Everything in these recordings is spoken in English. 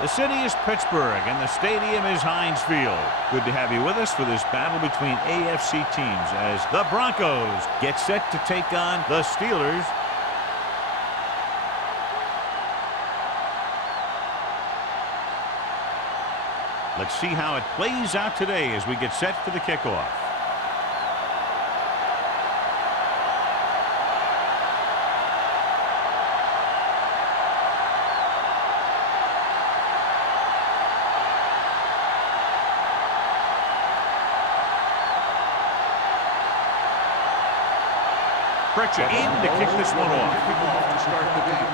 The city is Pittsburgh, and the stadium is Heinz Field. Good to have you with us for this battle between AFC teams as the Broncos get set to take on the Steelers. Let's see how it plays out today as we get set for the kickoff. Pritchett in to kick this one off. To start the game.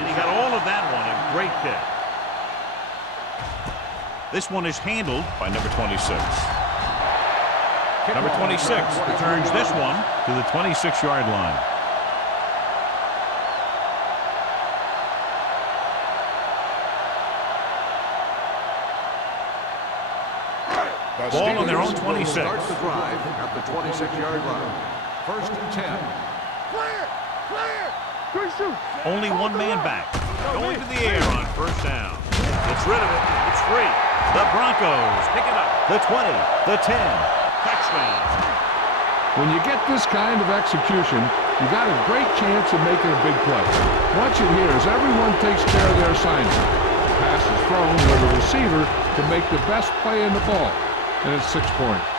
And he got all of that one. A great kick. This one is handled by number 26. Number 26 returns this one to the 26-yard line. Ball on their own 26. Start the drive at the 26-yard line. 1st and 10. Clear! Clear! Only one man back. Going to the air on 1st down. Gets rid of it. It's free. The Broncos pick it up. The 20. The 10. Touchdown. When you get this kind of execution, you got a great chance of making a big play. Watch it here as everyone takes care of their assignment. The pass is thrown where the receiver can make the best play in the ball. And it's 6 points.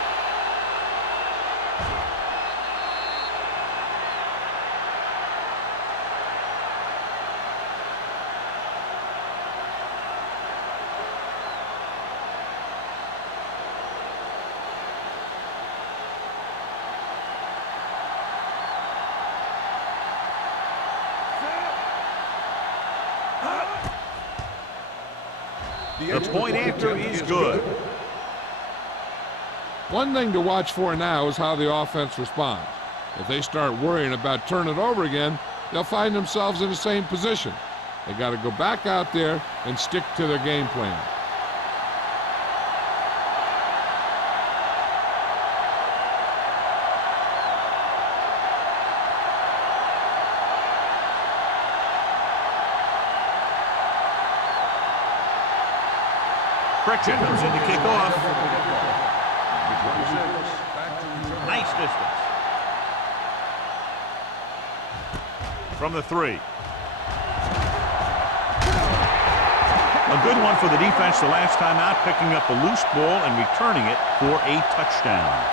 The point after is good. One thing to watch for now is how the offense responds. If they start worrying about turning it over again, they'll find themselves in the same position. They got to go back out there and stick to their game plan. Pritchett comes in to kick off. Nice distance. From the 3. A good one for the defense the last time out, picking up a loose ball and returning it for a touchdown.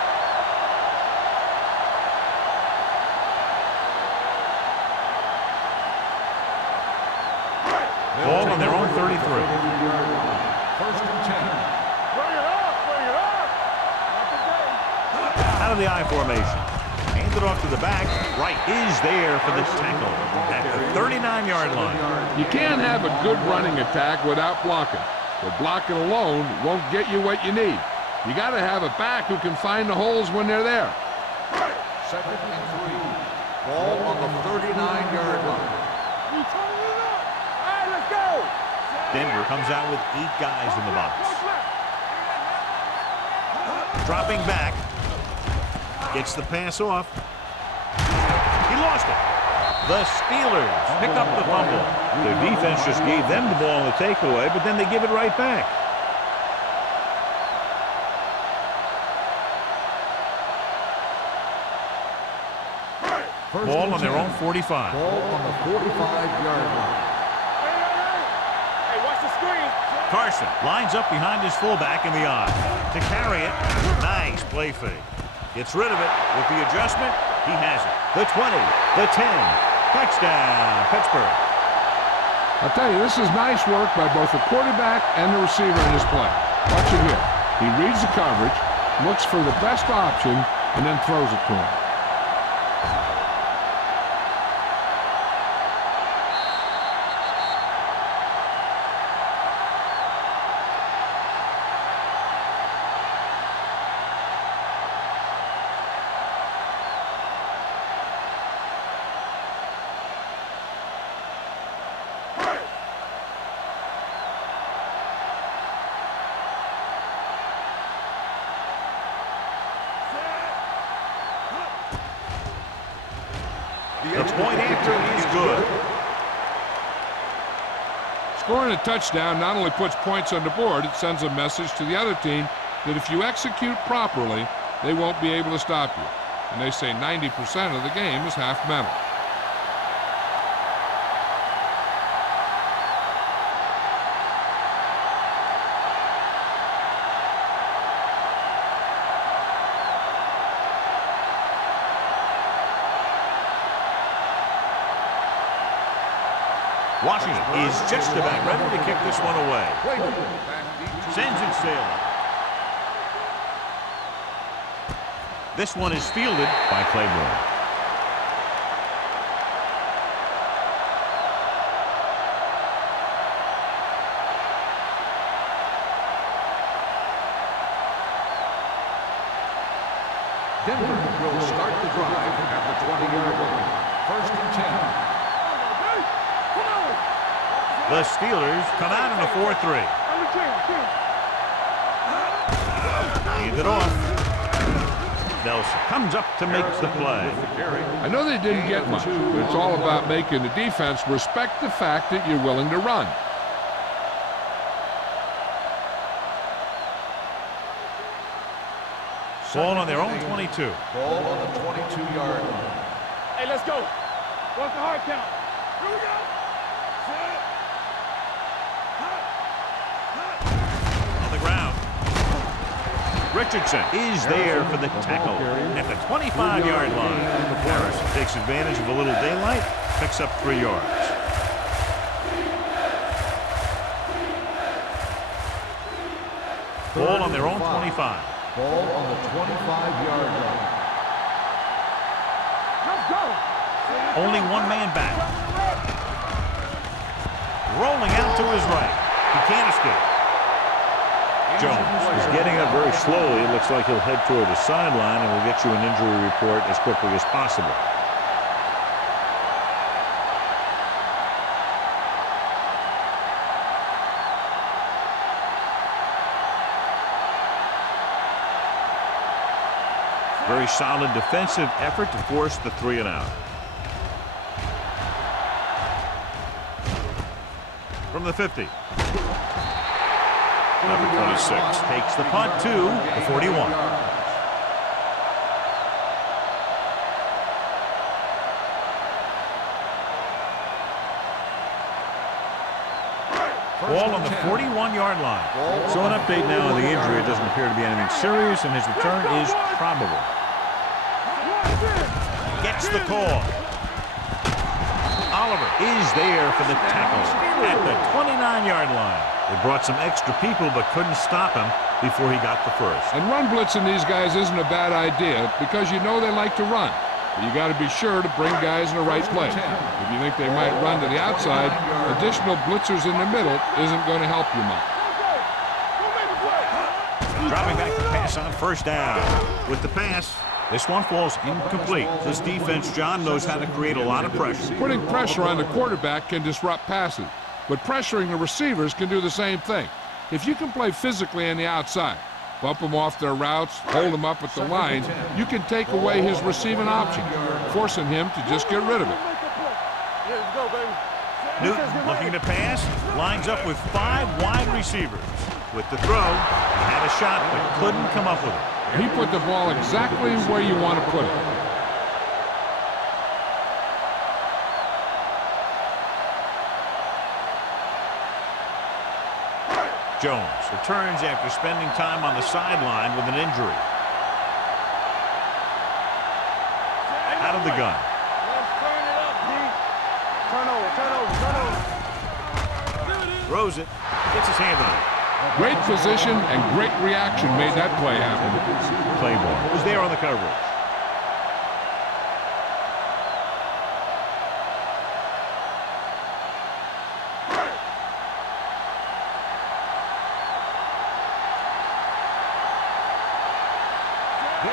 Ball on their own 33. 1st and 10. Bring it up! Bring it up! Out of the I formation. Handed off to the back. Wright is there for the tackle at the 39-yard line. You can't have a good running attack without blocking. But blocking alone won't get you what you need. You got to have a back who can find the holes when they're there. 2nd and 3. Ball on the 39-yard line. You turn it up! All right, let's go! Denver comes out with 8 guys in the box. Dropping back. Gets the pass off. He lost it. The Steelers pick up the fumble. Their defense just gave them the ball in the takeaway, but then they give it right back. Ball on their own 45. Ball on the 45-yard line. Hey, watch the screen. Carson lines up behind his fullback in the I. To carry it. Nice play fake. Gets rid of it with the adjustment. He has it. The 20, the 10. Touchdown, Pittsburgh. I'll tell you, this is nice work by both the quarterback and the receiver in this play. Watch it here. He reads the coverage, looks for the best option, and then throws it to him. The point after is good. Scoring a touchdown not only puts points on the board, it sends a message to the other team that if you execute properly, they won't be able to stop you. And they say 90% of the game is half mental. Washington is just about ready to kick this one away. Sends it sailing. This one is fielded by Claiborne. Denver will start the drive at the 20-yard line. 1st and 10. The Steelers come out in a 4-3. Hand it off. Nelson comes up to make the play. I know they didn't get much, but it's all about making the defense respect the fact that you're willing to run. Ball on their own 22. Ball on the 22-yard line. Hey, let's go. What's the hard count? Here we go. On the ground. Richardson is there for the tackle at the 25-yard line. Harrison takes advantage of a little daylight, picks up 3 yards. Ball on their own 25. Ball on the 25-yard line. Let's go. Only one man back. Rolling out to his right. He can't escape. Jones is getting up very slowly. It looks like he'll head toward the sideline, and we'll get you an injury report as quickly as possible. Very solid defensive effort to force the 3-and-out. From the 50. Number 26 takes the punt to the 41. Ball on the 41-yard line. So an update now on the injury. It doesn't appear to be anything serious, and his return is probable. Gets the call. Oliver is there for the tackle at the 29-yard line. They brought some extra people but couldn't stop him before he got the first. And run blitzing these guys isn't a bad idea because you know they like to run. But you got to be sure to bring guys in the right place. If you think they might run to the outside, additional blitzers in the middle isn't going to help you much. Dropping back to pass on 1st down. With the pass, this one falls incomplete. This defense, John, knows how to create a lot of pressure. Putting pressure on the quarterback can disrupt passes, but pressuring the receivers can do the same thing. If you can play physically on the outside, bump them off their routes, hold them up at the line, you can take away his receiving options, forcing him to just get rid of it. Let's go, baby. Newton looking to pass, lines up with 5 wide receivers. With the throw, he had a shot but couldn't come up with it. He put the ball exactly where you want to put it. Jones returns after spending time on the sideline with an injury. Out of the gun. Let's turn it up, D. Turn over. Throws it. Gets his hand on it. Great position and great reaction made that play happen. Claiborne was there on the coverage.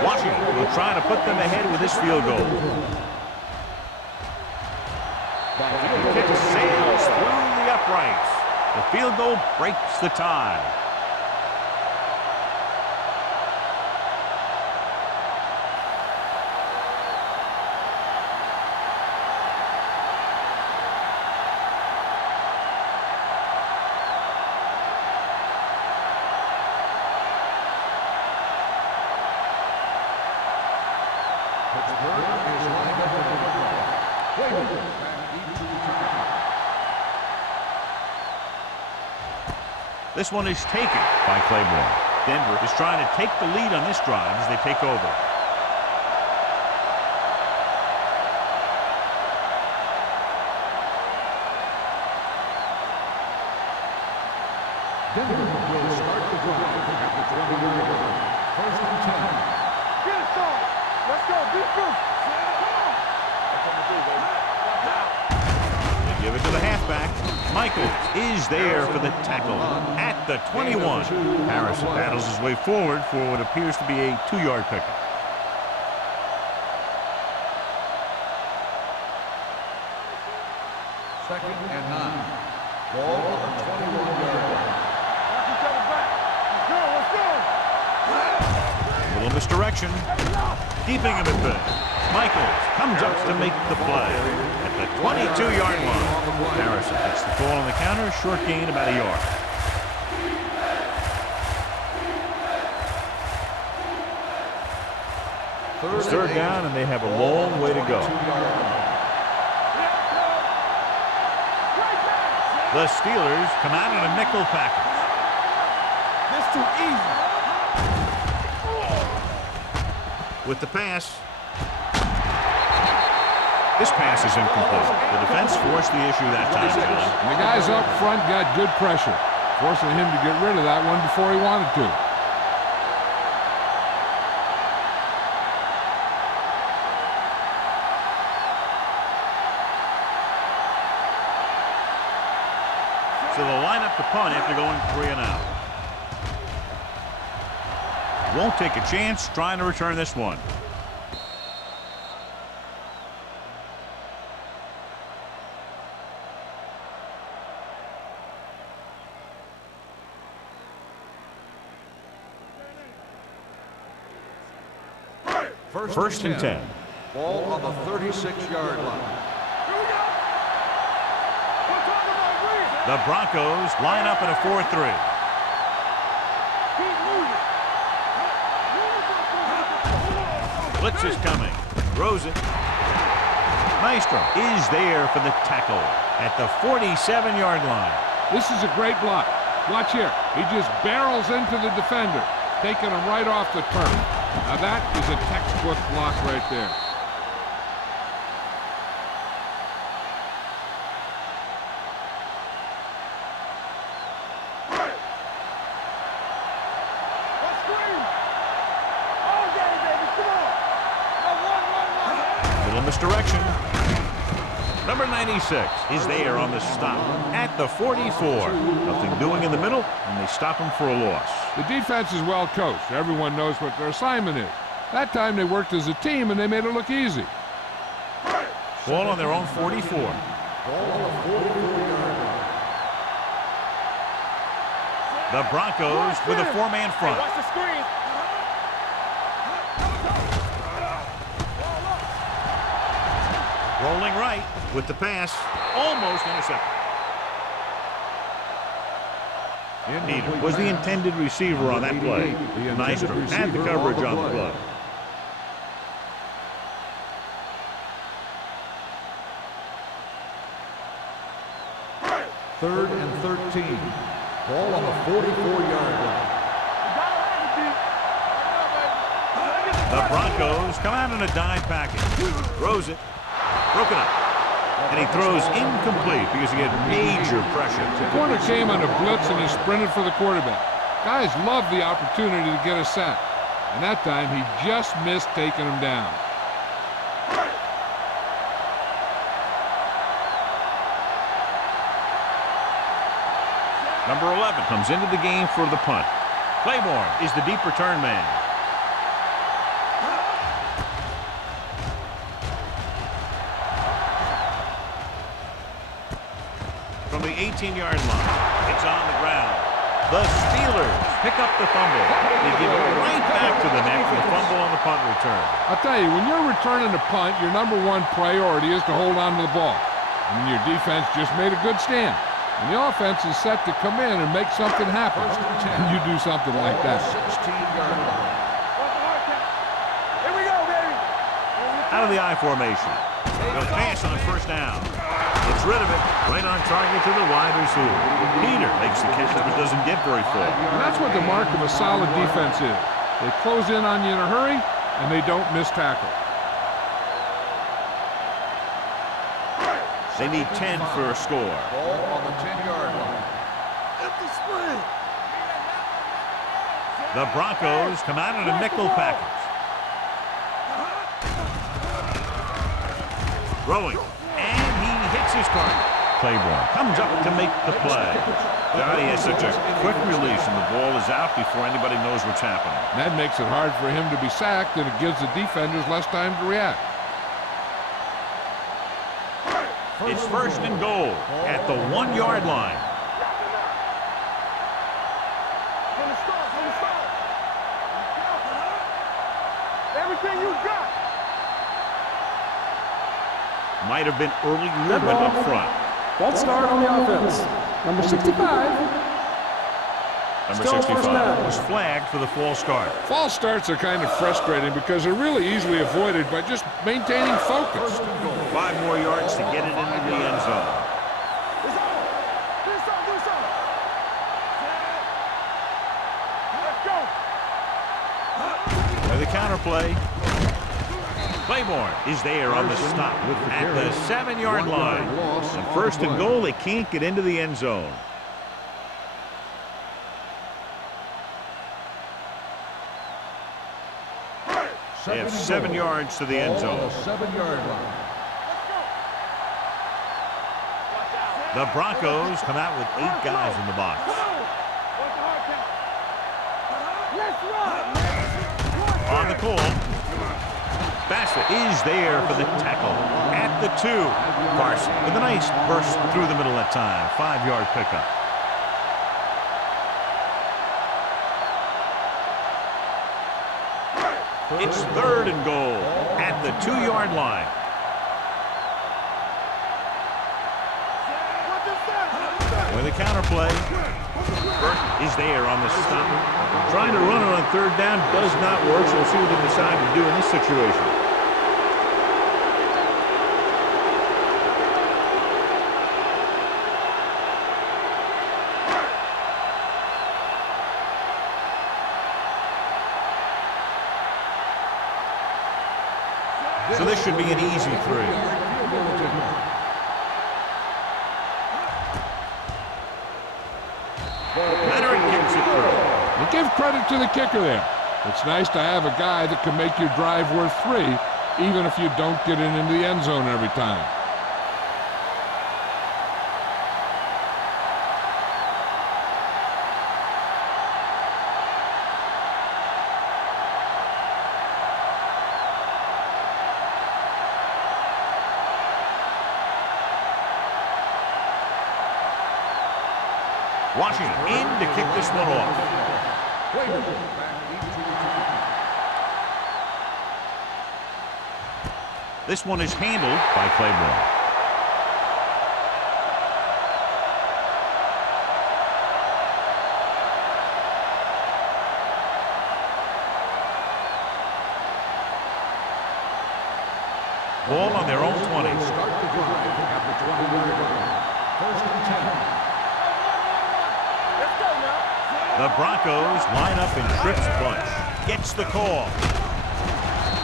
Washington will try to put them ahead with this field goal. The kick sails through the uprights. The field goal breaks the tie. Pittsburgh is lined up with the football. Waiting back deep to return. This one is taken by Claiborne. Denver is trying to take the lead on this drive as they take over. Denver will start the drive at the 20-yard line. First and 10. Get it, son. Let's go. Defense. That's what we do, baby. They give it to the halfback. Michaels is there for the tackle at the 21. Harrison battles his way forward for what appears to be a 2-yard pickup. Second and 9. Ball on the 21-yard line. Watch each other back. Let's go. A little misdirection. Keeping him at bay. Michaels comes up to make the play at the 22-yard line. Harrison gets the ball on the counter. Short gain, about a yard. It's third down, and they have a long way to go. The Steelers come out in a nickel package. That's too easy. With the pass. This pass is incomplete. The defense forced the issue that time, John. And the guys up front got good pressure, forcing him to get rid of that one before he wanted to. So they'll line up the punt after going 3 and out. Won't take a chance trying to return this one. First and 10. Ball on the 36-yard line. The Broncos line up in a 4-3. Blitz is coming. Throws it. Maestro is there for the tackle at the 47-yard line. This is a great block. Watch here. He just barrels into the defender, taking him right off the turf. Now that is a textbook block right there. Little misdirection. Number 96 is there on the stop at the 44. Nothing doing in the middle, and they stop him for a loss. The defense is well coached. Everyone knows what their assignment is. That time they worked as a team, and they made it look easy. Ball on their own 44. Ball on the 44-yard line. The Broncos with a 4-man front. Watch the screen. Rolling right with the pass. Almost intercepted. Needham was the intended receiver on that play. Maestro had the coverage on the play. Third and 13. Ball on the 44-yard line. The Broncos come out in a dime package. Throws it. Broken up. And he throws incomplete because he had major pressure. The corner came on a blitz and he sprinted for the quarterback. Guys love the opportunity to get a sack. And that time he just missed taking him down. Number 11 comes into the game for the punt. Claiborne is the deep return man. From the 18-yard line, it's on the ground. The Steelers pick up the fumble. They give it right back to the net for the fumble on the punt return. I'll tell you, when you're returning a punt, your number one priority is to hold on to the ball. And your defense just made a good stand. And the offense is set to come in and make something happen. And you do something like that. 16-yard line. Here we go, baby. Here we out of the I formation. He'll pass on first down. Gets rid of it. Right on target to the wide receiver. Peter makes the catch, but doesn't get very far. And that's what the mark of a solid defense is. They close in on you in a hurry, and they don't miss tackle. They need 10 for a score. Ball on the 10-yard line. Empty split. The Broncos come out in a nickel package. Throwing, and he hits his target. Claiborne comes up to make the play. Now he has such a quick release, and the ball is out before anybody knows what's happening. That makes it hard for him to be sacked, and it gives the defenders less time to react. It's first and goal at the 1-yard line. Everything you got. Might have been early movement up front. False start on the offense. Number 65. Number Still 65 first down. was flagged for the false start. False starts are kind of frustrating because they're really easily avoided by just maintaining focus. 5 more yards to get it into the end zone. Let's go. With the counterplay. Claiborne is there on the stop at the 7-yard line. And first and goal, they can't get into the end zone. They have 7 yards to the end zone. 7-yard line. The Broncos come out with 8 guys in the box. On the call. Bassett is there for the tackle at the 2. Carson with a nice burst through the middle that time. 5-yard pickup. It's third and goal at the 2-yard line. With a counterplay. Burton is there on the stop. Trying to run it on third down does not work, so we'll see what they decide to do in this situation. So this should be an easy 3. And give credit to the kicker there. It's nice to have a guy that can make your drive worth 3, even if you don't get it into the end zone every time. Washington in to kick this one off. This one is handled by Claiborne. Ball on their own 20. Start the drive at the 20-yard line. First and 10. The Broncos line up in trips bunch. Gets the call.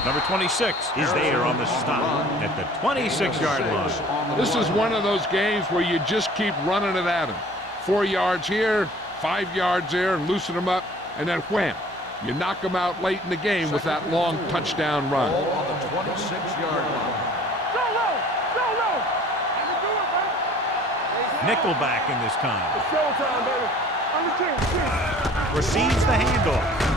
Number 26 is there on the stop at the 26-yard line. This is one of those games where you just keep running it at them. 4 yards here, 5 yards there, loosen them up, and then wham. You knock them out late in the game with that long touchdown run. Ball on the 26-yard line. Nickelback in this time. It's showtime, baby. I'm the king. Receives the handoff.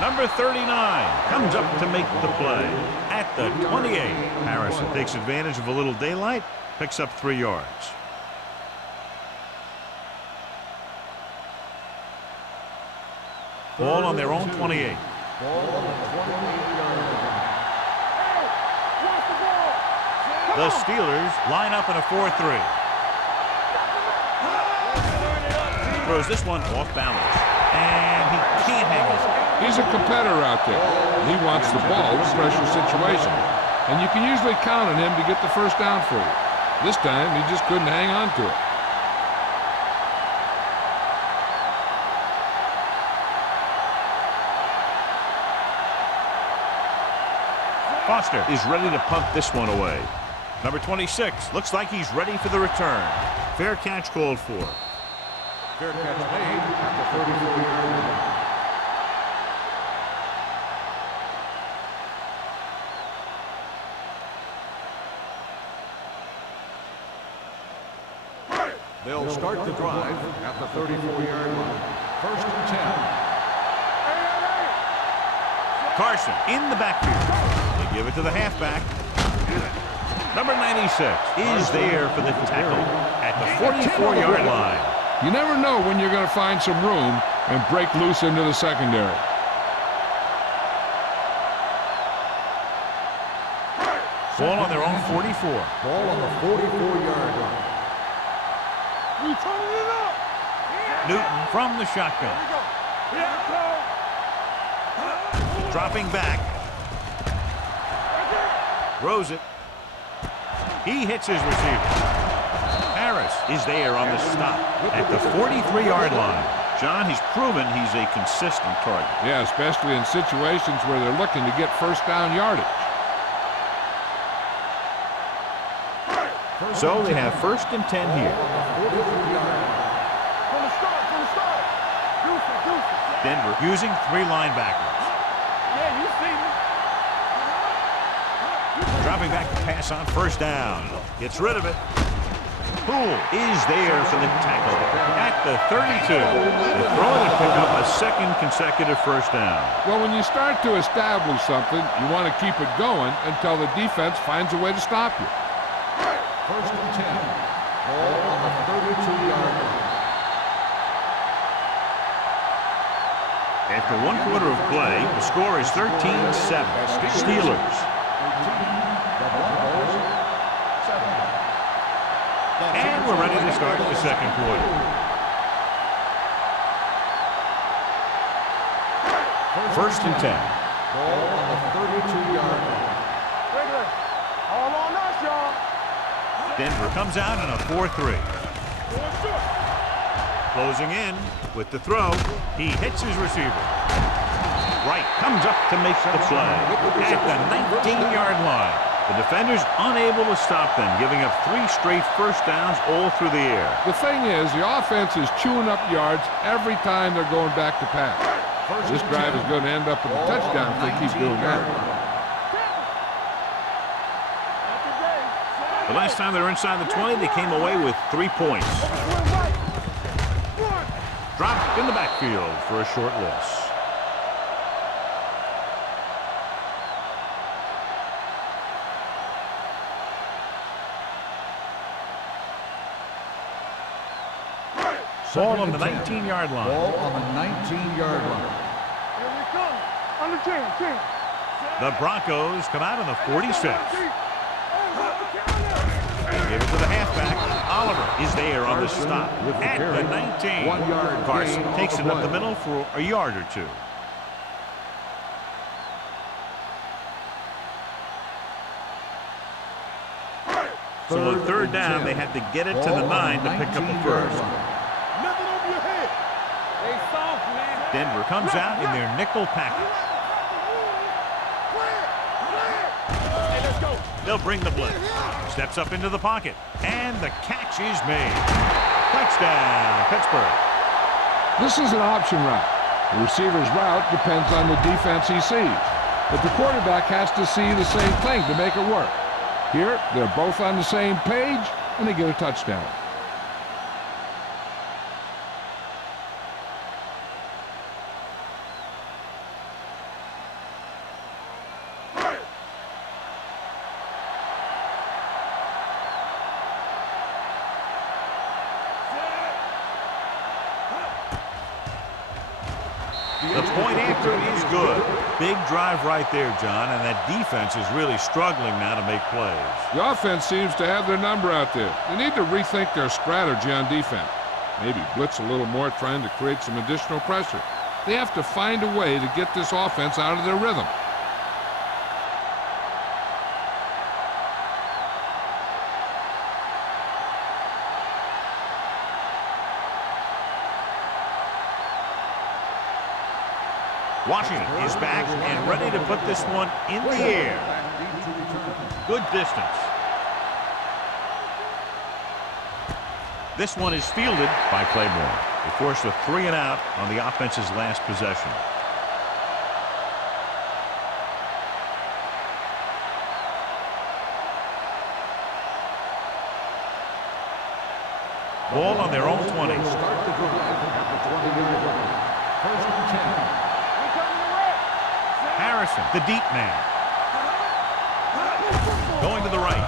Number 39 comes up to make the play at the 28. Harrison takes advantage of a little daylight, picks up 3 yards. Ball on their own 28. Ball on the 28-yard line. The Steelers line up in a 4-3. Throws this one off balance, and he can't hang his head. He's a competitor out there. He wants the ball in pressure situations. And you can usually count on him to get the first down for you. This time, he just couldn't hang on to it. Foster is ready to punt this one away. Number 26 looks like he's ready for the return. Fair catch called for. Fair catch made at the 34-yard line. They'll start the drive at the 34-yard line. First and 10. Carson in the backfield. They give it to the halfback. Number 96 is there for the tackle at the 44-yard line. You never know when you're going to find some room and break loose into the secondary. Ball on their own 44. Ball on the 44-yard line. Newton from the shotgun. Dropping back. Throws it. He hits his receiver. Harris is there on the stop at the 43-yard line. John, he's proven he's a consistent target. Yeah, especially in situations where they're looking to get first down yardage. So they have first and 10 here. Denver using 3 linebackers. Yeah, you see me. Dropping back to pass on first down. Gets rid of it. Poole is there for the tackle at the 32. They throw it and pick up a second consecutive first down. Well, when you start to establish something, you want to keep it going until the defense finds a way to stop you. First and 10. Ball on the 32-yard line. After 1 quarter of play, the score is 13-7. Steelers. And we're ready to start the second quarter. First and 10. Ball on the 32-yard line. All on us, y'all. Denver comes out in a 4-3. Closing in with the throw. He hits his receiver. Wright comes up to make the play at the 19-yard line. The defenders unable to stop them, giving up 3 straight first downs all through the air. The thing is, the offense is chewing up yards every time they're going back to pass. This drive is going to end up with a touchdown if they keep doing that. The last time they were inside the 20, they came away with 3 points. Dropped in the backfield for a short loss. Ball on the 19-yard line. Ball on the 19-yard line. Here we come. Under 10. The Broncos come out on the 46. They give it to the halfback. Oliver is there on the stop at the 19. 1 yard. Carson takes it up the middle for a yard or 2. So on third down, they had to get it to the 9 to pick up the first. Nothing over your head. They soft, man. Denver comes out in their nickel package. Hey, let's go. They'll bring the blitz. Steps up into the pocket. And the catch is made. Touchdown, Pittsburgh. This is an option route. The receiver's route depends on the defense he sees. But the quarterback has to see the same thing to make it work. Here, they're both on the same page, and they get a touchdown. The point after is good. Big drive right there, John, and that defense is really struggling now to make plays. The offense seems to have their number out there. They need to rethink their strategy on defense. Maybe blitz a little more, trying to create some additional pressure. They have to find a way to get this offense out of their rhythm. Washington is back and ready to put this one in the air. Good distance. This one is fielded by Claiborne. They forced a 3-and-out on the offense's last possession. Ball on their own 20. Start the drive at the 20-yard line. First and 10. Harrison, the deep man. Going to the right.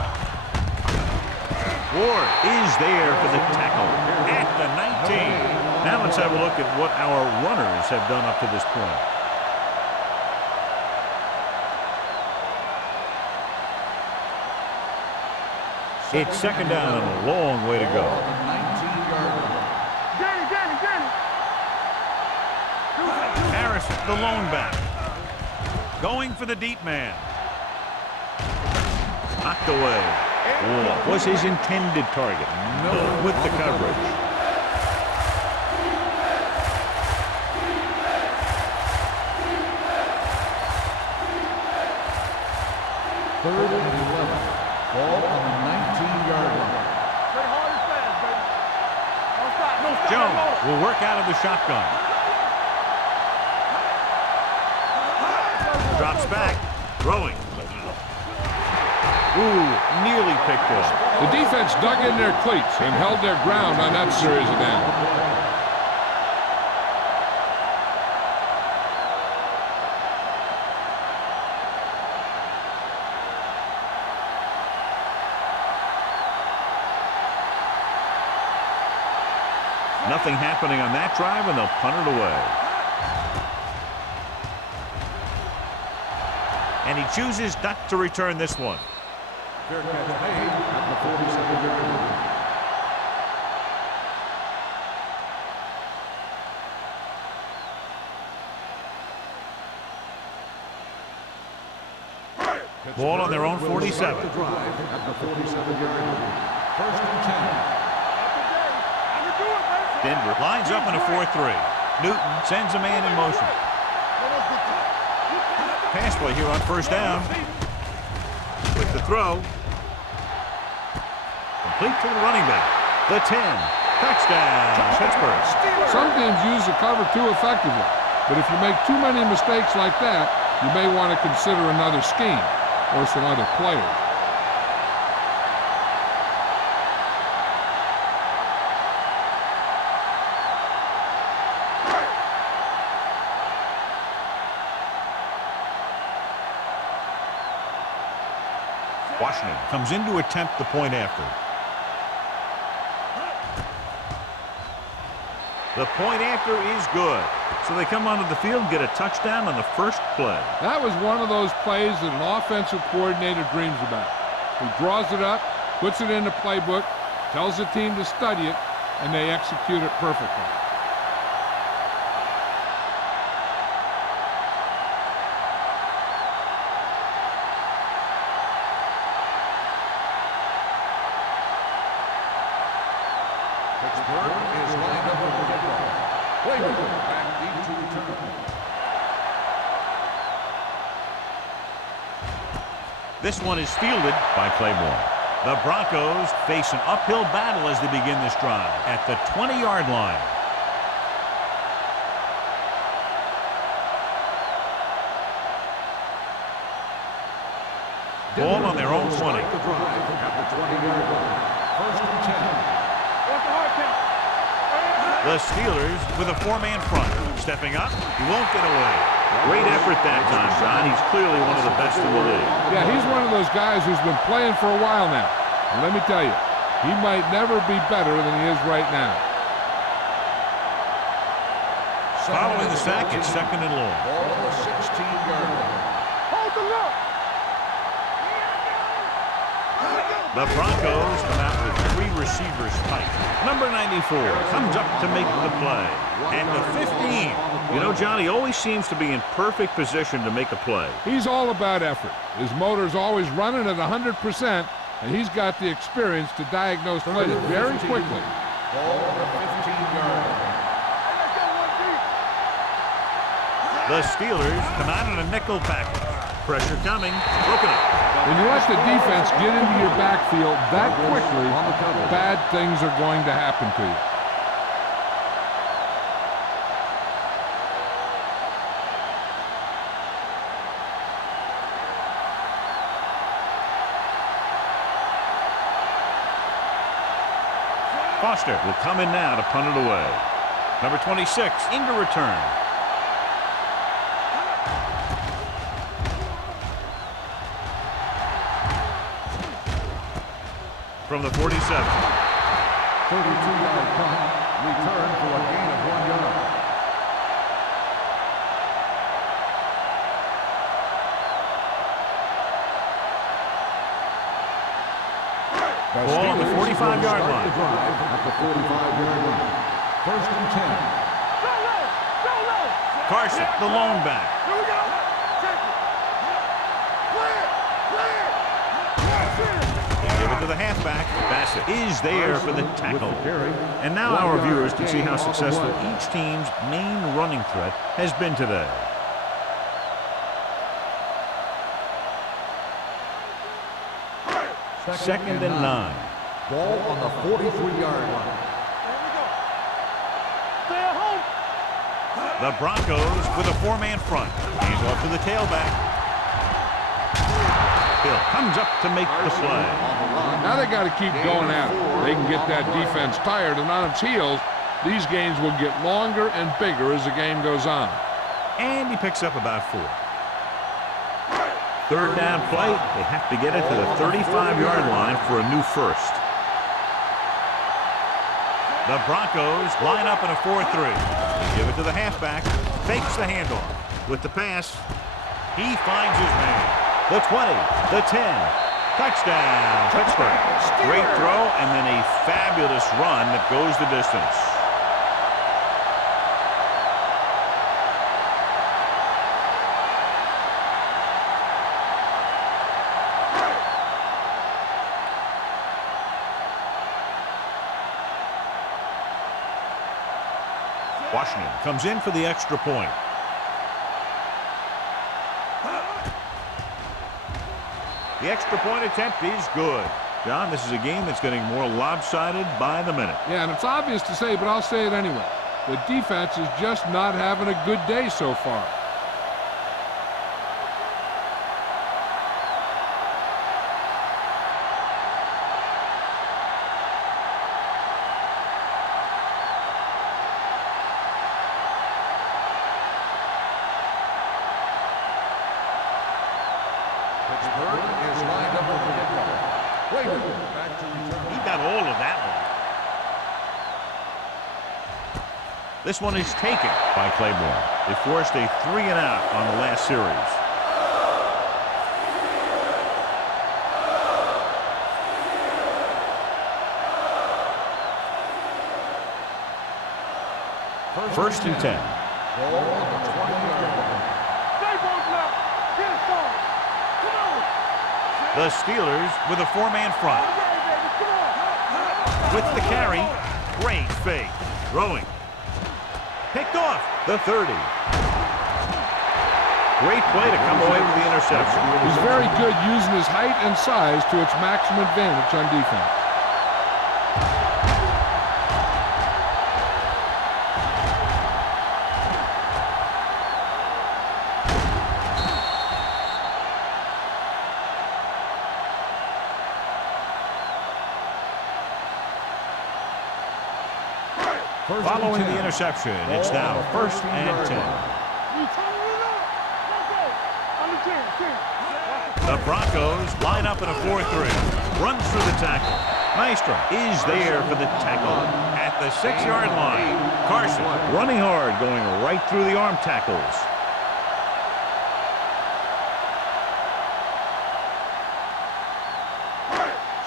Ward is there for the tackle at the 19. Now let's have a look at what our runners have done up to this point. It's second down and a long way to go. 19-yard line. Harrison, the lone back. Going for the deep man. Knocked away. Oh, was his intended target. No with the coverage. Third and 11. Ball on the 19-yard line. Play hard and fast, baby. Don't stop. Don't stop. Jones will work out of the shotgun. Drops back. Throwing. Ooh, nearly picked off. The defense dug in their cleats and held their ground on that series of downs. Nothing happening on that drive, and they'll punt it away. And he chooses not to return this one. Fair catch made at the 47-yard line. Ball on their own 47. Start the drive at the 47-yard line. First and 10. Denver lines up in a 4-3. Newton sends a man in motion. Pass play here on first down. With the throw. Complete to the running back. The 10. Touchdown, Pittsburgh. Some teams use the cover too effectively, but if you make too many mistakes like that, you may want to consider another scheme or some other players. Washington comes in to attempt the point after. The point after is good. So they come onto the field and get a touchdown on the first play. That was one of those plays that an offensive coordinator dreams about. He draws it up, puts it in the playbook, tells the team to study it, and they execute it perfectly. Pittsburgh is lined up for the kickoff. Claiborne back deep to return. This one is fielded by Claiborne. The Broncos face an uphill battle as they begin this drive at the 20-yard line. Ball on their own 20. Start the drive at the 20-yard line. First and 10. The Steelers with a four-man front. Stepping up, he won't get away. Great effort that time, John. He's clearly one of the best in the league. Yeah, he's one of those guys who's been playing for a while now. And let me tell you, he might never be better than he is right now. Following the sack, it's second and long. Ball on the 16-yard line. Hold the look. The Broncos come out with 3 receivers tight. Number 94 comes up to make the play. And the 15. You know, John, he always seems to be in perfect position to make a play. He's all about effort. His motor's always running at 100%, and he's got the experience to diagnose plays very quickly. Ball on the 15-yard line. The Steelers come out in a nickel package. Pressure coming. Broken up. When you let the defense get into your backfield that quickly, bad things are going to happen to you. Foster will come in now to punt it away. Number 26 into return. From the 47. 32-yard punt. Return for a gain of 1 yard. Ball on the 45-yard line. At the 45-yard line. First and 10. Carson, the lone back. Here we go. Take it. They give it to the halfback. Bassett is there for the tackle. And now our viewers can see how successful each team's main running threat has been today. Second and 9. Ball on the 43-yard line. Stay at home. The Broncos with a four-man front. Hands off to the tailback. Hill comes up to make the play. Now they got to keep going at it. They can get that defense tired and on its heels. These games will get longer and bigger as the game goes on. And he picks up about 4. Third down play. They have to get it to the 35-yard line for a new first. The Broncos line up in a 4-3. They give it to the halfback. Fakes the handoff. With the pass, he finds his man. The 20, the 10. Touchdown, Pittsburgh. Great throw and then a fabulous run that goes the distance. Washington comes in for the extra point. The extra point attempt is good. John, this is a game that's getting more lopsided by the minute. Yeah, and it's obvious to say, but I'll say it anyway. The defense is just not having a good day so far. Pittsburgh is lined up for the kickoff. Wait, back to return. He got all of that one. This one is taken by Claiborne. They forced a 3-and-out on the last series. First and 10. Ball on the 20-yard line. Stay both left. Get it started. Come on. The Steelers with a four-man front. Okay, baby. Come on. With the carry, great fake. Throwing. Picked off the 30. Great play to come away with the interception. He's very good using his height and size to its maximum advantage on defense. Following the interception, it's now first and 10. You turn it up. Let's go. On the 10. The Broncos line up in a 4-3. Runs through the tackle. Maestro is there for the tackle at the 6-yard line. Carson running hard, going right through the arm tackles.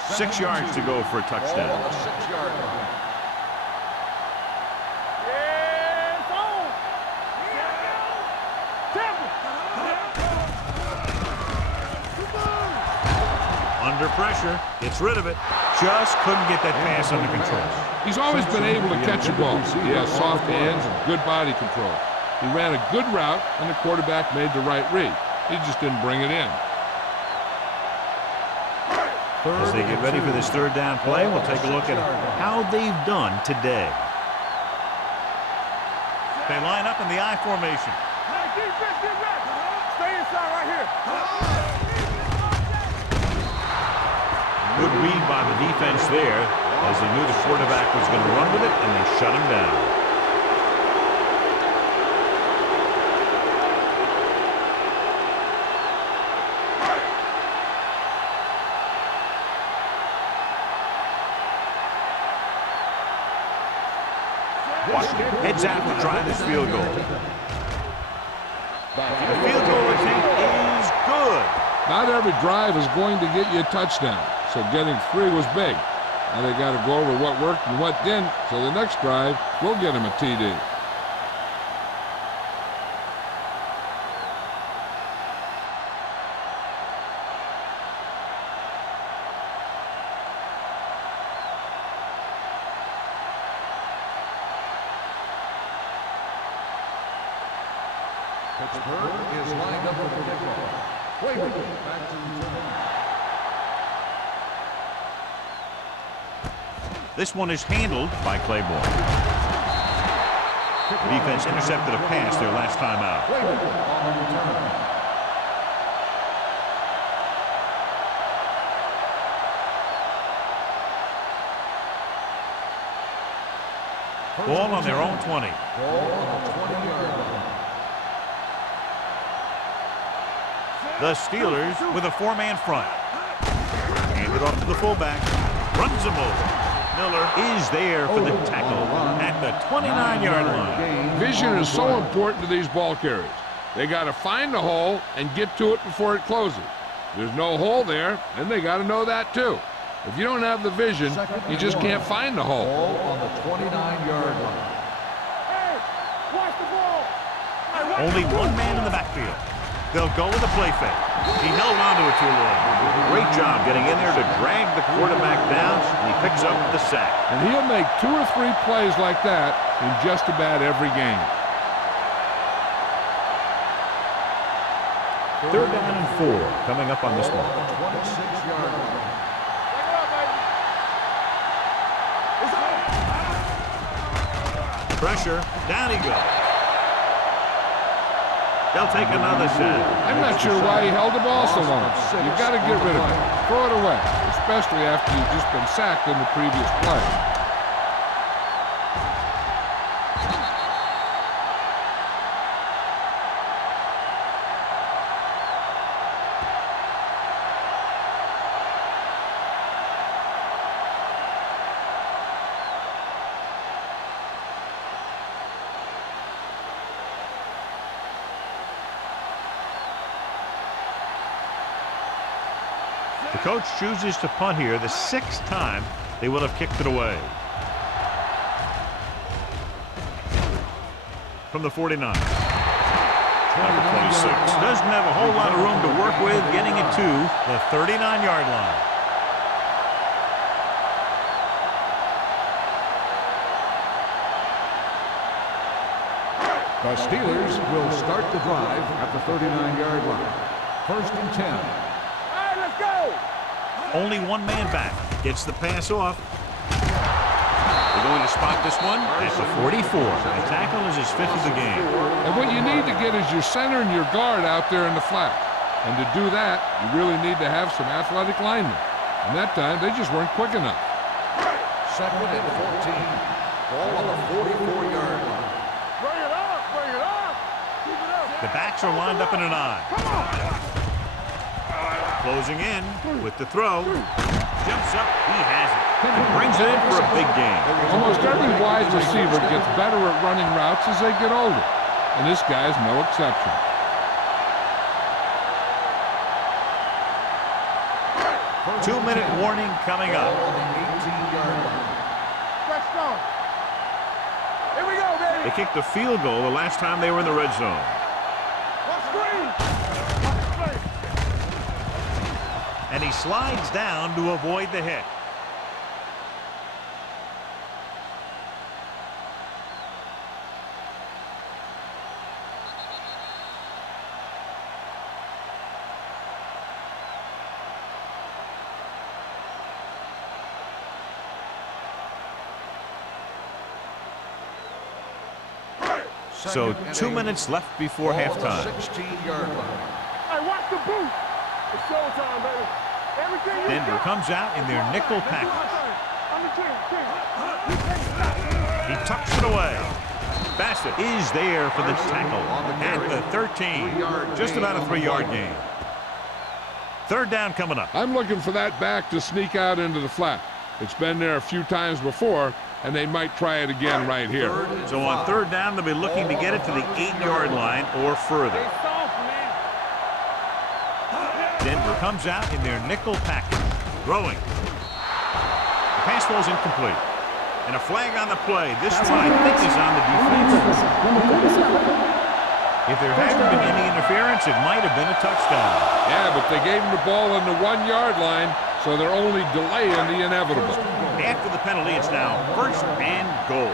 6 yards to go for a Ball touchdown. on the 6-yard line. Yeah, it's on. Temple. Under pressure, gets rid of it. Just couldn't get that pass under control. He's always been able to catch a ball. He has soft hands and good body control. He ran a good route, and the quarterback made the right read. He just didn't bring it in. As they get ready for this third down play, we'll take a look at how they've done today. They line up in the I formation. Hey, defense, get back. Stay inside right here. Good read by the defense there, as they knew the quarterback was going to run with it, and they shut him down. Washington heads out to try this field goal. The field goal attempt is good. Not every drive is going to get you a touchdown, so getting 3 was big. Now they got to go over what worked and what didn't, so the next drive will get him a TD. Pittsburgh is lined up for the kickoff. Wait, back to return. This one is handled by Claiborne. The defense intercepted a pass their last time out. Wait, on the return. Ball on their own 20. Ball on the 20-yard line. The Steelers with a 4-man front. Handed off to the fullback. Runs him over. Miller is there for the tackle at the 29-yard line. Vision is so important to these ball carriers. They got to find the hole and get to it before it closes. There's no hole there, and they got to know that too. If you don't have the vision, you just can't find the hole. Ball on the 29-yard line. Hey, watch the ball. Hey, watch Only the ball. one man in the backfield. They'll go with a play fake. He held onto it too long. Great job getting in there to drag the quarterback down, and he picks up the sack. And he'll make 2 or 3 plays like that in just about every game. Third down and 4 coming up on this one. 26-yard line. Back it up, baby. It's on. Pressure. Down he goes. They'll take another set. I'm not sure why he held the ball so long. You've got to get rid of it. Throw it away, especially after you've just been sacked in the previous play. The coach chooses to punt here the 6th time they will have kicked it away. From the 49. Number 26 doesn't have a whole lot of room to work with, getting it to the 39-yard line. The Steelers will start the drive at the 39-yard line. 1st and 10. All right, let's go. Only one man back. Gets the pass off. They're going to spot this one at the 44. The tackle is his 5th of the game. And what you need to get is your center and your guard out there in the flat. And to do that, you really need to have some athletic linemen. And that time, they just weren't quick enough. 2nd and 14. Ball on the 44-yard line. Bring it up, bring it up. Keep it up. The backs are lined up in an I. Come on. Closing in with the throw. Jumps up. He has it. And brings it in for a big game. Almost every wide receiver gets better at running routes as they get older. And this guy's no exception. 2-minute warning coming up. On the 18-yard line. Fresh start. Here we go, baby. They kicked a field goal the last time they were in the red zone. One screen. And he slides down to avoid the hit. So 2 minutes left before halftime. 16-yard line. Hey, watch the boot. It's showtime, baby. Everything you Denver got. comes out in their nickel package. I'm the king. He tucks it away. Bassett is there for the tackle at the 13. Just about a 3-yard gain. Third down coming up. I'm looking for that back to sneak out into the flat. It's been there a few times before, and they might try it again right here. So on third down, they'll be looking to get it to the 8-yard line or further. Denver comes out in their nickel package. Throwing. The pass falls incomplete. And a flag on the play. This one, I think, is on the defense. If there hasn't been any interference, it might have been a touchdown. Yeah, but they gave him the ball on the 1-yard line, so they're only delaying the inevitable. After the penalty, it's now first and goal.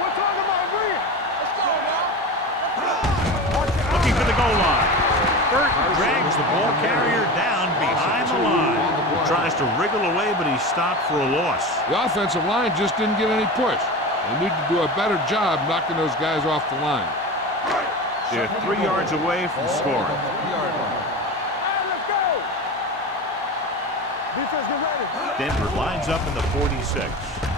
We're talking about Green. Let's go now. Looking for the goal line. Burton drags the ball carrier down behind the line. Tries to wriggle away, but he's stopped for a loss. The offensive line just didn't get any push. They need to do a better job knocking those guys off the line. They're 3 yards away from scoring. Hey, let's go. Defense, get ready. Denver lines up in the 46.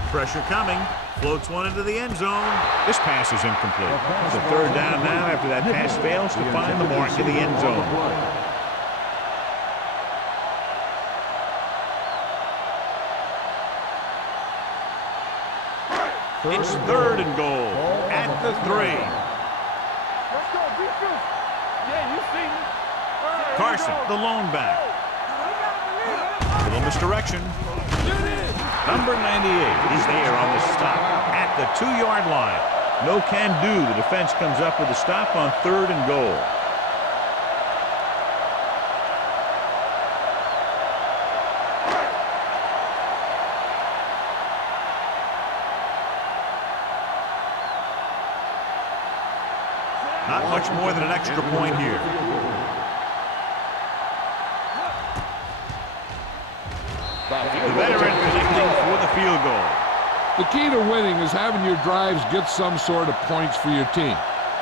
Pressure coming. Floats one into the end zone. This pass is incomplete. It's a third down now after that pass fails to find the mark in the end zone. It's third and goal at the 3. Let's go, defense. Yeah, you see me. Carson, the lone back. Little misdirection. Number 98 is there on the stop at the 2-yard line. No can do. The defense comes up with a stop on third and goal. Not much more than an extra point here. The veteran connecting for the field goal. The key to winning is having your drives get some sort of points for your team.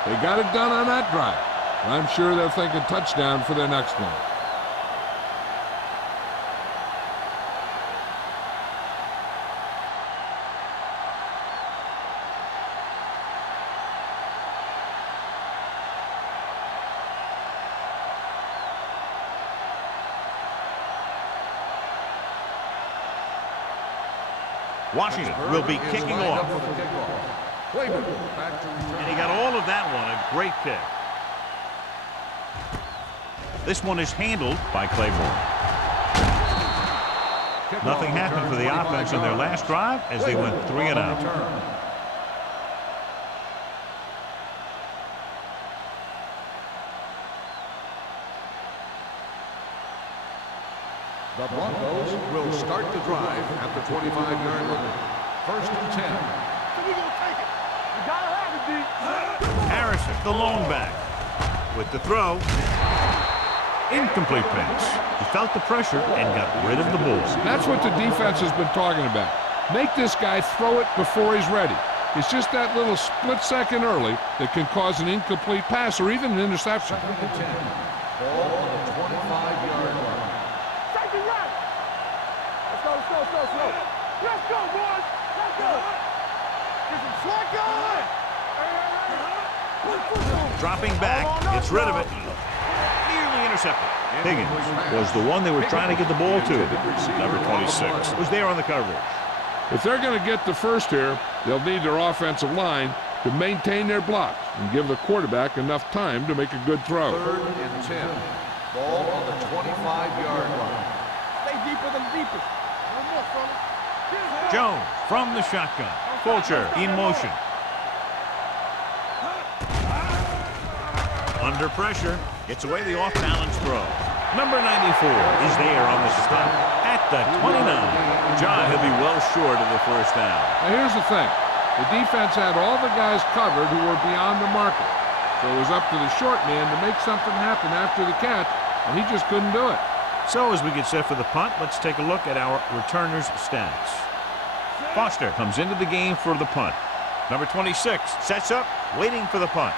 They got it done on that drive. And I'm sure they're thinking touchdown for their next one. Washington will be kicking off. And he got all of that one, a great kick. This one is handled by Claiborne. Nothing happened for the offense on their last drive as they went 3 and out. The Broncos will start the drive at the 25-yard line. First and 10. So we gonna take it. You gotta have it, D. Harrison, the lone back. With the throw. Incomplete pass. He felt the pressure and got rid of the bull. That's what the defense has been talking about. Make this guy throw it before he's ready. It's just that little split second early that can cause an incomplete pass or even an interception. Second and 10. Ball on the 25-yard line. Take it right. Let's go, let's go, let's go, let's go. Let's go, boys. Let's go. Get some slack going. Dropping back, gets rid of it. Nearly intercepted. Higgins was the one they were trying to get the ball to. Number 26 was there on the coverage. If they're going to get the first here, they'll need their offensive line to maintain their blocks and give the quarterback enough time to make a good throw. Third and 10. Ball on the 25-yard line. Stay deeper than deepest. No more, fella. Jones from the shotgun. Fulcher in motion. Under pressure. Gets away the off-balance throw. Number 94 is there on the stop at the 29. John, he'll be well short of the first down. Now here's the thing. The defense had all the guys covered who were beyond the marker. So it was up to the short man to make something happen after the catch, and he just couldn't do it. So as we get set for the punt, let's take a look at our returners' stats. Foster comes into the game for the punt. Number 26 sets up, waiting for the punt.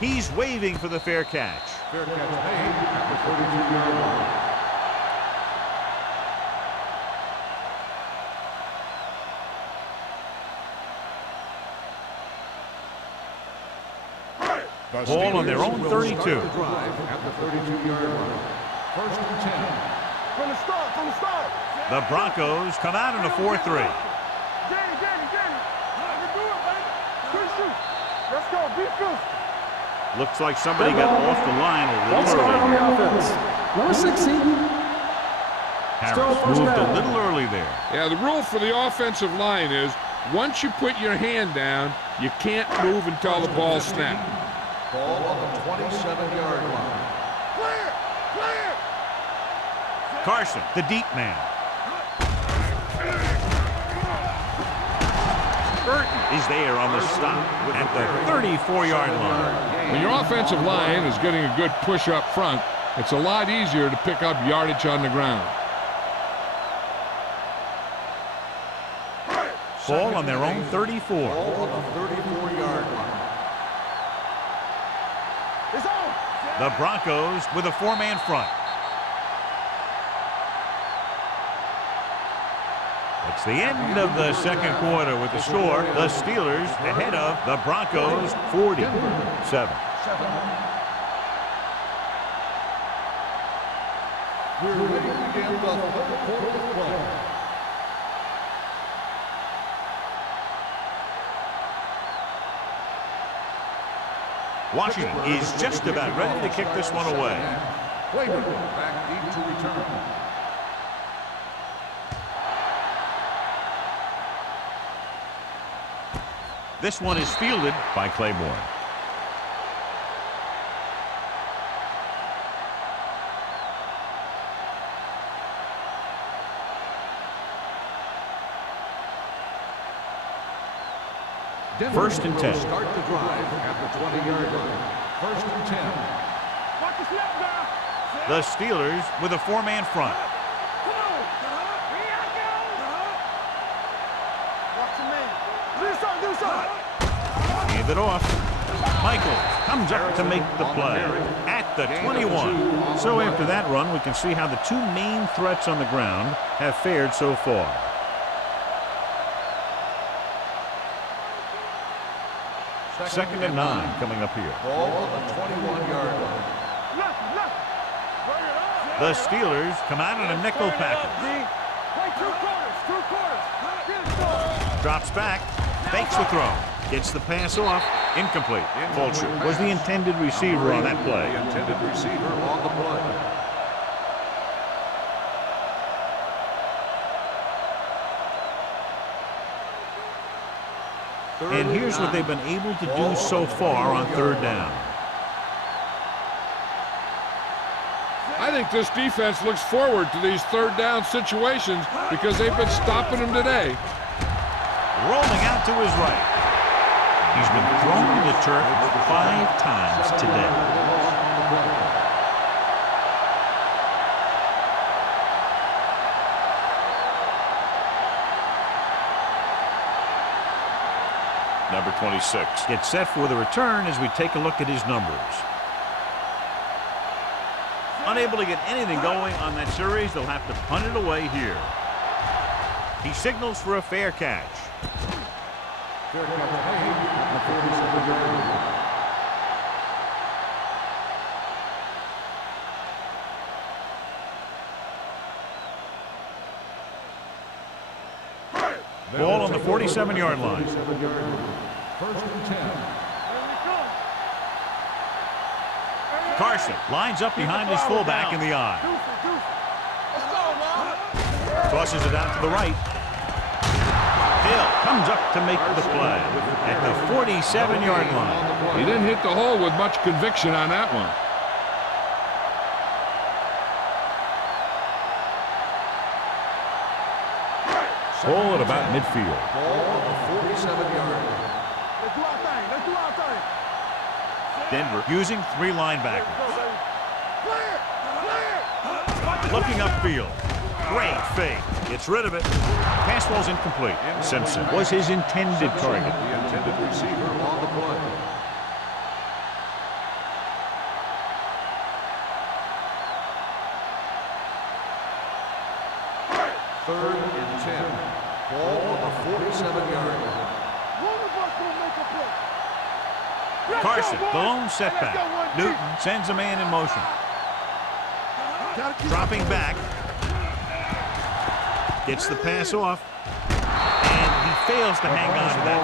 He's waving for the fair catch. Fair catch made at the 32-yard line. Ball on their own 32. Drive at the 32-yard line. First and 10. From the start. The Broncos come out in a 4-3. Danny. I can do it, baby. Good shoot. Let's go. Be good. Looks like somebody got off the line a One little start on the early. offense. Number 16. Harris first moved a down. little early there. Yeah, the rule for the offensive line is once you put your hand down, you can't move until the ball snapped. Ball on the 27-yard line. Clear. Carson, the deep man. Burton is there on the stop at the 34-yard line. When your offensive line is getting a good push up front, it's a lot easier to pick up yardage on the ground. Ball on their own 34. Ball on the 34-yard line. It's on. The Broncos with a four-man front. It's the end of the second quarter with the score. The Steelers ahead of the Broncos 47. We're ready to begin the third quarter of play. Washington is just about ready to kick this one away. Claiborne back deep to return. This one is fielded by Claiborne. First and 10. Start the drive at the 20-yard line. First and 10. Watch the snap now. The Steelers with a four-man front. Come on. Here I go. Watch the man. Do something. Hand it off. Michaels comes up to make the play at the 21. So after that run, we can see how the two main threats on the ground have fared so far. Second and 9 coming up here. Ball on the 21-yard line. The Steelers come out in a nickel package. Play two quarters. Drops back, fakes the throw, gets the pass off, incomplete. Fulcher was the intended receiver on that play. The intended receiver on the play. And here's what they've been able to do so far on third down. I think this defense looks forward to these third down situations because they've been stopping them today. Rolling out to his right. He's been thrown to the turf 5 times today. Number 26 gets set for the return as we take a look at his numbers. Unable to get anything going on that series, they'll have to punt it away here. He signals for a fair catch. Fair catch made at the 47-yard line. Ball on the 47-yard line. 1st and 10. Carson lines up behind his fullback in the eye. Tosses it out to the right. Hill comes up to make the play at the 47-yard line. He didn't hit the hole with much conviction on that one. Ball at about midfield. Ball on the 47-yard line. Let's do our thing. Let's do our thing. Denver using 3 linebackers. Clear! Clear! Looking upfield. Great fake. Gets rid of it. Pass ball's incomplete. Simpson was his intended target. The intended receiver on the play. Third and 10. Ball on the 47-yard line. One of us will make a play. Let's Carson, go, the boys. lone setback. Let's go, one, Newton sends a man in motion. Dropping back. Gets the pass off. And he fails to hang on to that.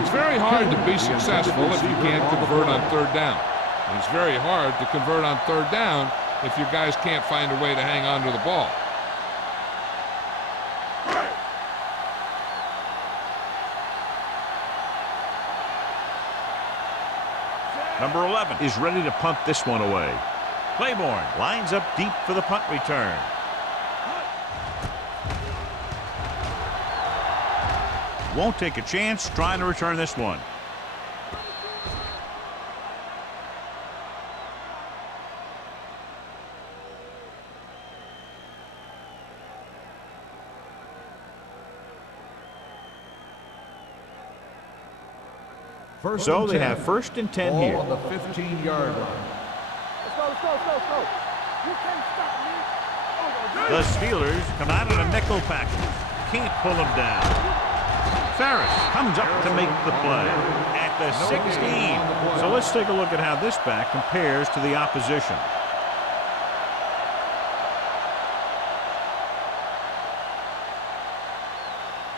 It's very hard to be successful if you can't convert on 3rd down. And it's very hard to convert on 3rd down if your guys can't find a way to hang on to the ball. Number 11 is ready to punt this one away. Claiborne lines up deep for the punt return. Won't take a chance trying to return this one. So they have 1st and 10 here. Ball on the 15-yard line. Let's go, let's go, let's go, let's go. You can't stop me. The Steelers come out in a nickel package. Can't pull them down. Ferris comes up to make the play at the 16. So let's take a look at how this back compares to the opposition.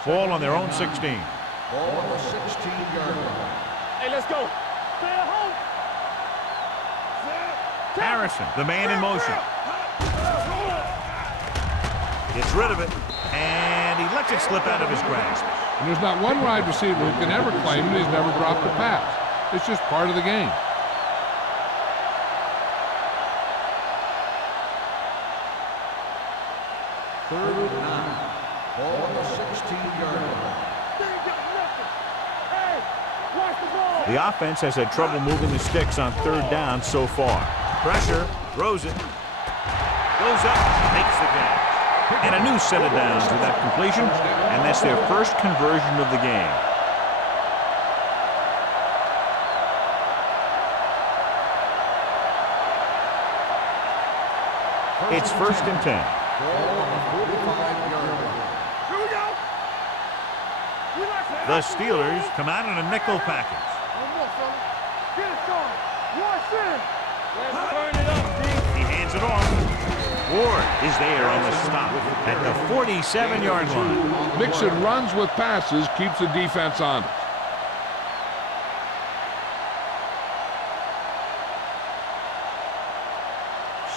Ball on their own 16. Ball on the 16-yard line. Hey, let's go. Stay at home. Harrison, the man in motion. Gets rid of it, and he lets it slip out of his grasp. And there's not one wide receiver who can ever claim that he's never dropped a pass. It's just part of the game. Third and 9. Ball on the 16-yard line. Hey, watch the ball. The offense has had trouble moving the sticks on 3rd down so far. Pressure, throws it, goes up, makes the catch. And a new set of downs with that completion, and that's their first conversion of the game. It's 1st and 10. Ball on the 45-yard line. Here we go. The Steelers come out in a nickel package. One more, fella. Get it going. Watch in. Let's turn it up, D. He hands it off. Ward is there on the stop at the 47-yard line. Mixing runs with passes keeps the defense honest.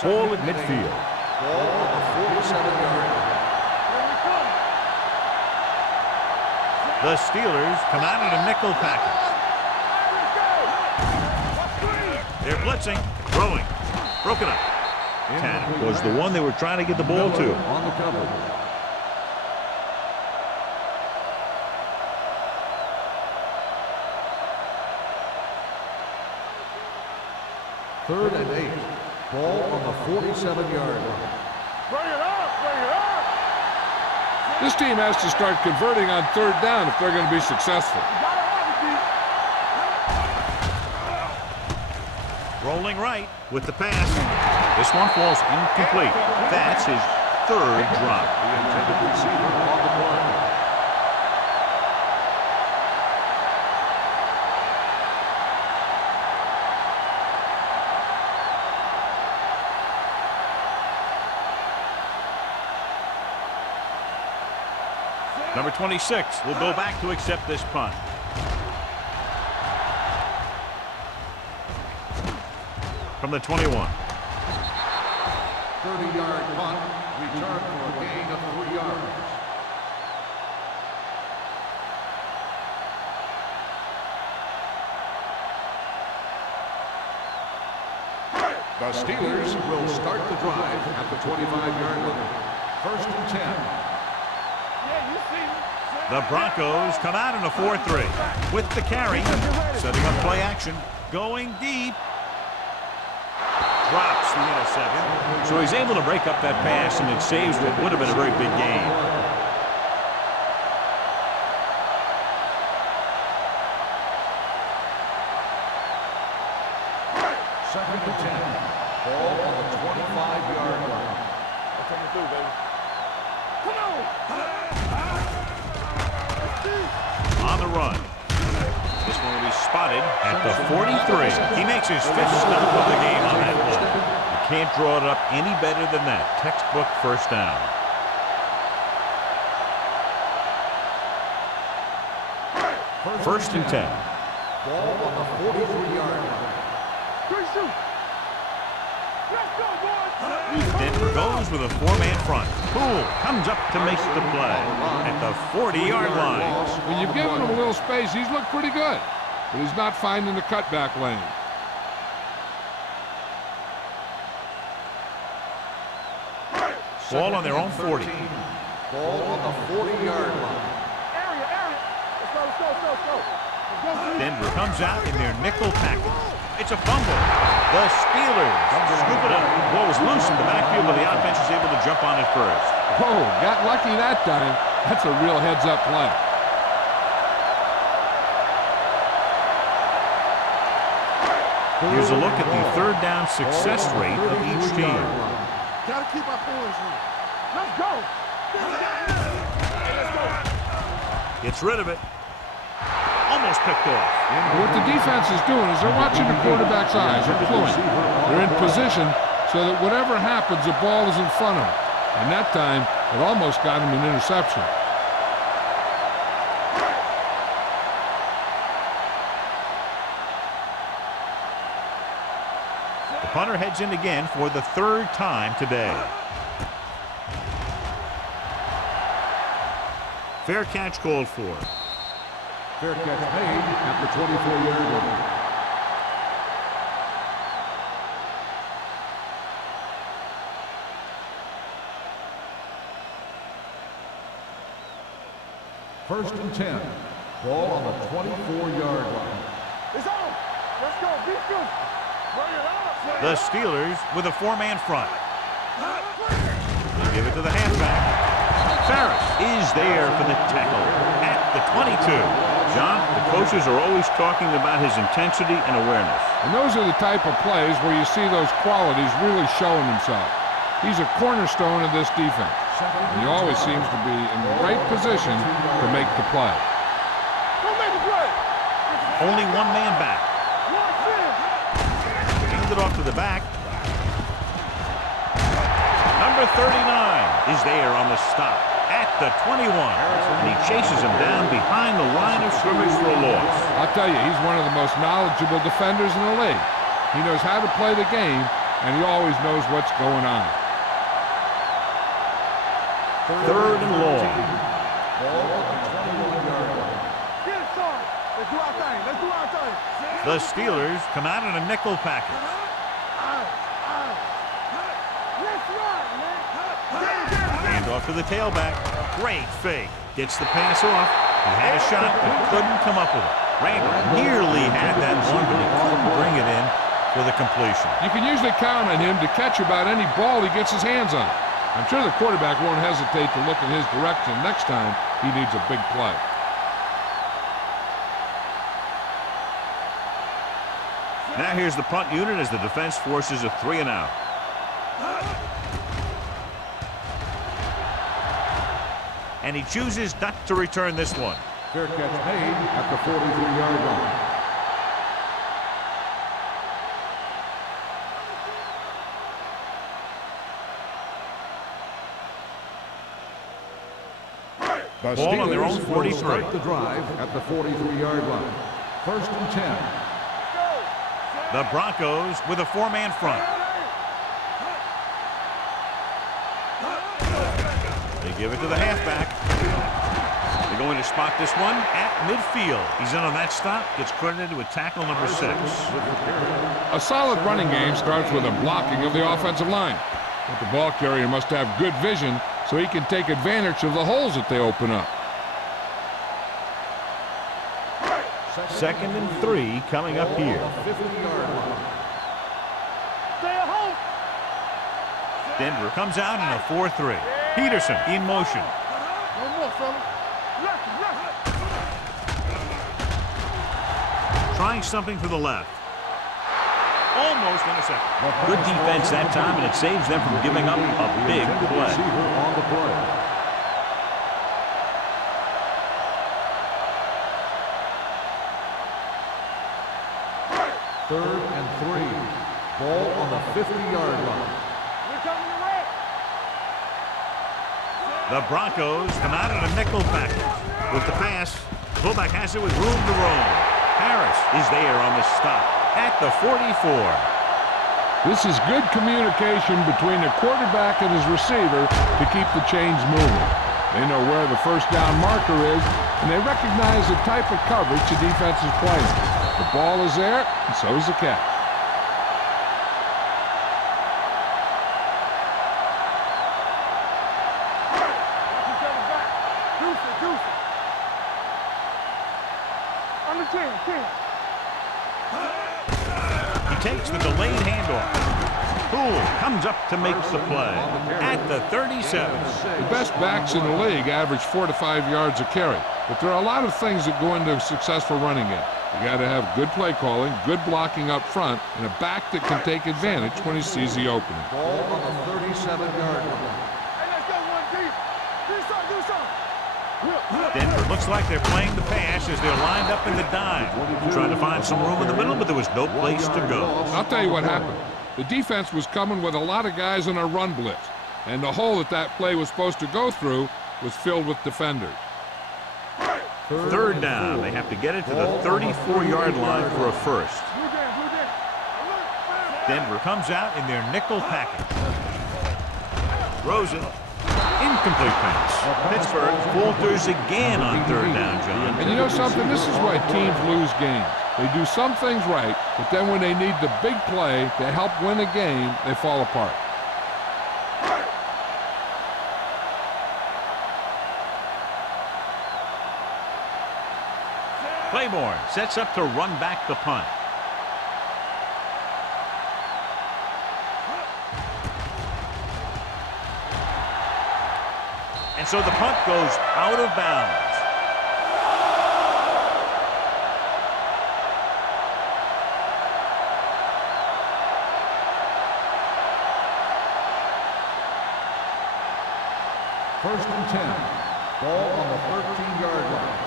Ball at midfield. Ball on the 47-yard line. The Steelers come out in a nickel package. They're blitzing, throwing, broken up. Tanner was the one they were trying to get the ball to. On the cover. Third and 8. Ball on the 47-yard line. Bring it up. Bring it up. This team has to start converting on 3rd down if they're going to be successful. Gotta have it, D. Rolling right with the pass. This one falls incomplete. That's his 3rd drop. The intended receiver on the play. Number 26 will go back to accept this punt. From the 21. 30-yard punt, return for a gain of 3 yards. The Steelers will start the drive at the 25-yard line. First and 10. The Broncos come out in a 4-3 with the carry, setting up play action, going deep. Drops the interception. So he's able to break up that pass, and it saves what would have been a very big gain. Second and 10. Ball on the 25-yard line. I'll take it through, baby. Come on! On the run. This one will be spotted at the 43. He makes his 5th stop of the game on that ball. You can't draw it up any better than that. Textbook first down. First and 10. Ball on the 43-yard line. Good shoot! Let's go, boys! Denver goes with a 4-man front. Poole comes up to make the play at the 40-yard line. When you've given him a little space, he's looked pretty good. But he's not finding the cutback lane. Ball on their own 40. Ball on the 40-yard line. Area! Let's go! Denver comes out in their nickel package. It's a fumble. The Steelers scoop it up. Ball was loose in the backfield, but the offense is able to jump on it first. Oh, got lucky that time. That's a real heads-up play. Here's a look at the third down success rate of each team. Gotta keep our points in. Let's go! Gets rid of it. Almost picked off. What the defense is doing is they're watching the quarterback's eyes. They're fluent. They're in position so that whatever happens, the ball is in front of them. And that time, it almost got him an interception. The punter heads in again for the 3rd time today. Fair catch called for. Fair catch made at the 24-yard line. First and 10. Ball on the 24-yard line. It's on! Let's go! Beat you! Bring it up! The Steelers with a 4-man front. They give it to the halfback. Ferris is there for the tackle at the 22. John, the coaches are always talking about his intensity and awareness. And those are the type of plays where you see those qualities really showing himself. He's a cornerstone of this defense. And he always seems to be in the right position to make the play. Go make the play! Only 1 man back. Hand it off to the back. Number 39 is there on the stop at the 21. And he chases him down behind the line of scrimmage for a loss. I'll tell you, he's one of the most knowledgeable defenders in the league. He knows how to play the game, and he always knows what's going on. 3rd and long. Ball on the 21-yard line. Get it started! Let's do our thing! Let's do our thing! The Steelers come out in a nickel package. Let's run, man! Hand off to the tailback. Great fake. Gets the pass off. He had a shot, but couldn't come up with it. Randall nearly had that one, but he couldn't bring it in for the completion. You can usually count on him to catch about any ball he gets his hands on. I'm sure the quarterback won't hesitate to look in his direction next time he needs a big play. Now here's the punt unit as the defense forces a 3 and out. And he chooses not to return this one. Fair catch made at the 43-yard line. The Ball on their own Steelers will 43. start the drive at the 43-yard line. First and 10. The Broncos with a four-man front. They give it to the halfback. They're going to spot this one at midfield. He's in on that stop. Gets credited with tackle number 6. A solid running game starts with a blocking of the offensive line. But the ball carrier must have good vision so he can take advantage of the holes that they open up. 2nd and 3 coming up here. Denver comes out in a 4-3. Peterson in motion. One more, fella. Left. Trying something to the left. Almost intercepted. Good defense that time, and it saves them from giving up a big play. On the play. Third and 3. Ball on the 50-yard line. We're coming to red. The Broncos come out in a nickel package. With the pass, the fullback has it with room to roam. Harris is there on the stop at the 44. This is good communication between the quarterback and his receiver to keep the chains moving. They know where the first down marker is, and they recognize the type of coverage the defense is playing. The ball is there, and so is the catch. Under 10. He takes the delayed handoff. Poole comes up to make the play at the 37. The best backs in the league average 4 to 5 yards a carry, but there are a lot of things that go into a successful running game. You got to have good play calling, good blocking up front, and a back that can take advantage when he sees the opening. Ball on the 37-yard line. Hey, let's go one deep. Do something. Denver looks like they're playing the pass as they're lined up in the dime. Trying to find some room in the middle, but there was no place to go. I'll tell you what happened. The defense was coming with a lot of guys in a run blitz, and the hole that play was supposed to go through was filled with defenders. Third down. They have to get it to the 34-yard line for a first. Denver comes out in their nickel package. Rosen, incomplete pass. Pittsburgh falters again on third down, John. And you know something? This is why teams lose games. They do some things right, but then when they need the big play to help win a game, they fall apart. Claiborne sets up to run back the punt. And so the punt goes out of bounds. First and 10. Ball on the 13-yard line.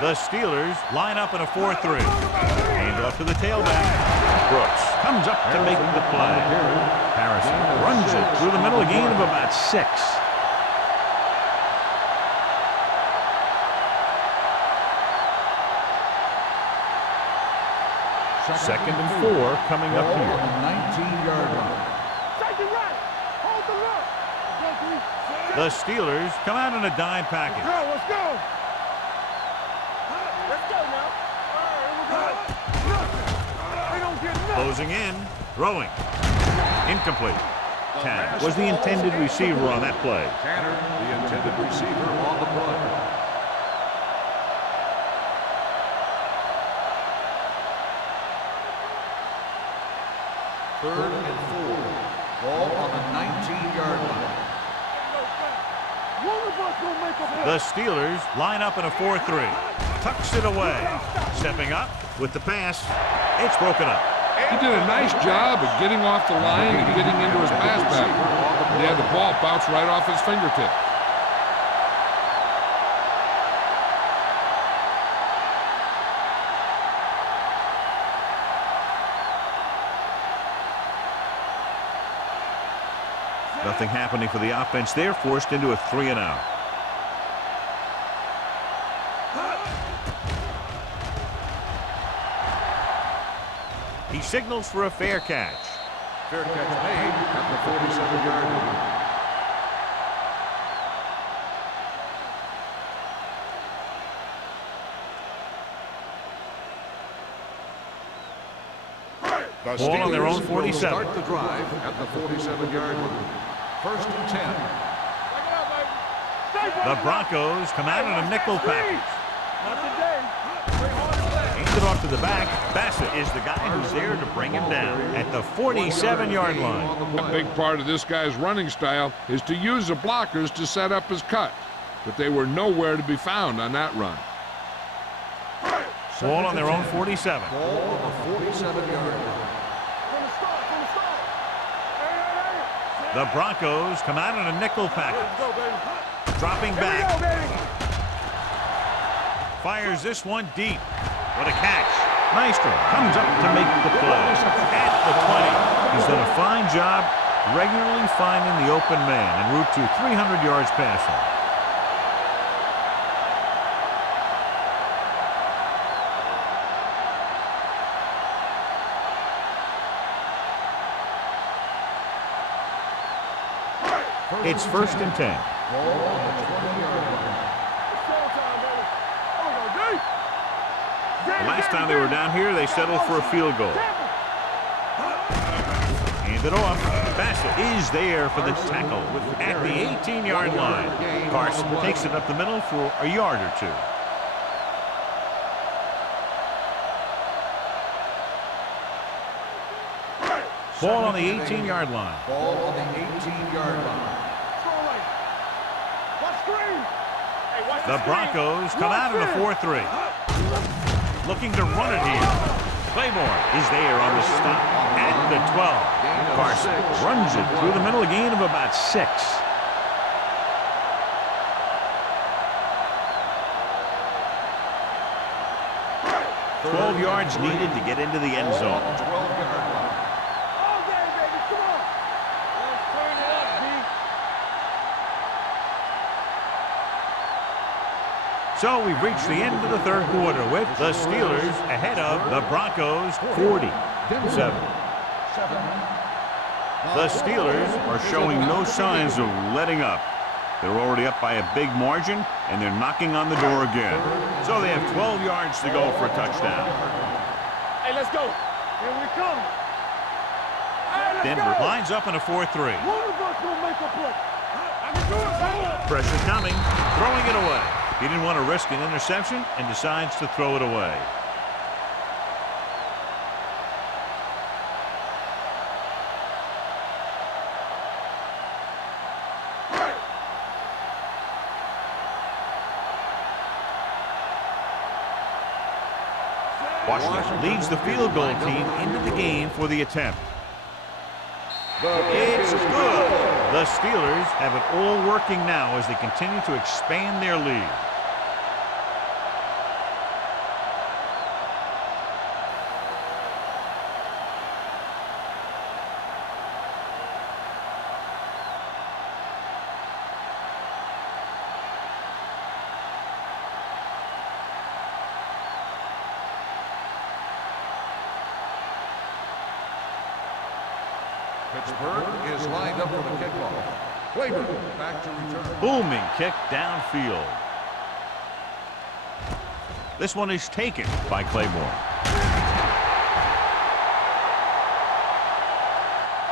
The Steelers line up in a 4-3. Hand off to the tailback. Brooks comes up to make the play. Harrison runs it through the middle, a gain of about 6. Second and 4 coming up Ball here. on the 19-yard line. Take it right. Hold the look. The Steelers come out in a dime package. Let's go. Let's go now. All right, here we go. They don't get nothing. Closing in, throwing. Incomplete. Tanner was the intended receiver on that play. Tanner, the intended receiver on the play. Third and 4. Ball on the 19-yard line. One of us gonna make a play. The Steelers line up in a 4-3. Tucks it away. Stepping up with the pass. It's broken up. He did a nice job of getting off the line and getting into his pass pattern. He had the ball bounce right off his fingertip. Nothing happening for the offense there, forced into a 3-and-out. He signals for a fair catch. Fair catch made at the 47-yard line. The Ball on their own Steelers 47. will start the drive at the 47-yard line. First and 10. The Broncos come out in a nickel package. Not today. Hands it off to the back. Bassett is the guy who's there to bring him down at the 47-yard line. A big part of this guy's running style is to use the blockers to set up his cut, but they were nowhere to be found on that run. Ball on their own 47. Ball on the 47-yard line. The Broncos come out in a nickel package. Dropping back. Fires this one deep. What a catch. Maestro comes up to make the play. At the 20. He's done a fine job regularly finding the open man en route to 300 yards passing. It's first and 10. Last time they were down here, they settled for a field goal. Hand it off. Bassett is there for the tackle at the 18-yard line. Carson takes it up the middle for a yard or two. Ball on the 18-yard line. Ball on the 18-yard line. The Broncos come out in a 4-3. Looking to run it here. Claymore is there on the stop at the 12. Carson runs it through the middle, a gain of about 6. Twelve yards needed to get into the end zone. 12-yard line. So we've reached the end of the third quarter with the Steelers ahead of the Broncos 47. The Steelers are showing no signs of letting up. They're already up by a big margin, and they're knocking on the door again. So they have 12 yards to go for a touchdown. Hey, let's go. Here we come. Denver lines up in a 4-3. One of us will make a play. I can do it. Pressure coming, throwing it away. He didn't want to risk an interception and decides to throw it away. Washington leads the field goal team into the game for the attempt. It's good. The Steelers have it all working now as they continue to expand their lead. Pittsburgh is lined up for the kickoff. Claymore back to return. Booming kick downfield. This one is taken by Claymore.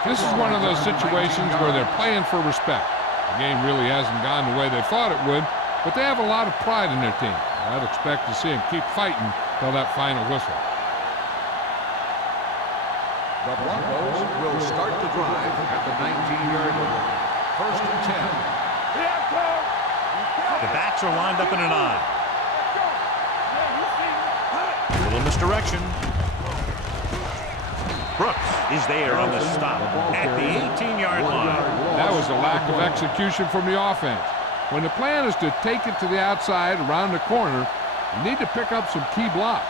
This is one of those situations where they're playing for respect. The game really hasn't gone the way they thought it would, but they have a lot of pride in their team. I'd expect to see them keep fighting till that final whistle. The Broncos will start the drive at the 19-yard line. First and 10. The backs are lined up in an I. A little misdirection. Brooks is there on the stop at the 18-yard line. That was a lack of execution from the offense. When the plan is to take it to the outside around the corner, you need to pick up some key blocks.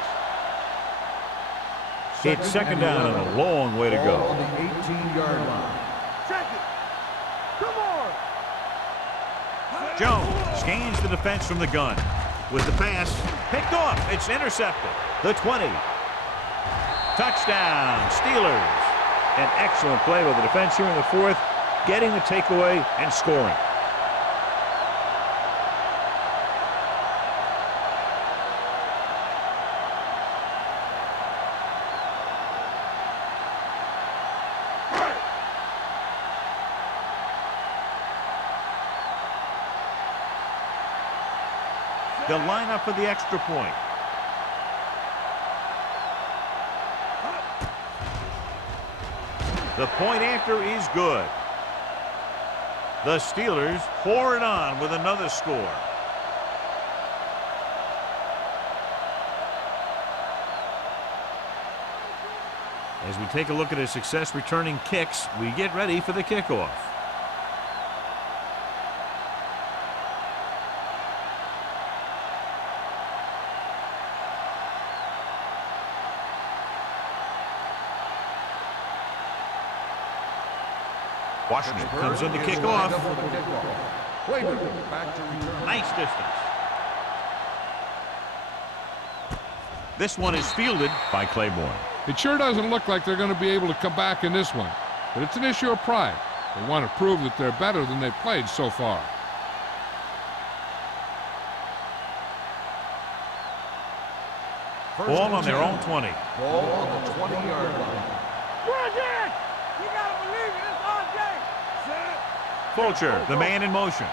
It's second down and a long way to go. On the 18-yard line. Jones scans the defense from the gun. With the pass, picked off. It's intercepted. The 20. Touchdown, Steelers. An excellent play by the defense here in the fourth, getting the takeaway and scoring. The lineup for the extra point. The point after is good. The Steelers pour it on with another score. As we take a look at his success returning kicks, we get ready for the kickoff. Washington comes in to kick off. Nice distance. This one is fielded by Claiborne. It sure doesn't look like they're going to be able to come back in this one, but it's an issue of pride. They want to prove that they're better than they've played so far. Ball on their own 20. Ball on the 20-yard line. Bridget! You gotta believe it. It's our day. Fulcher, the man in motion.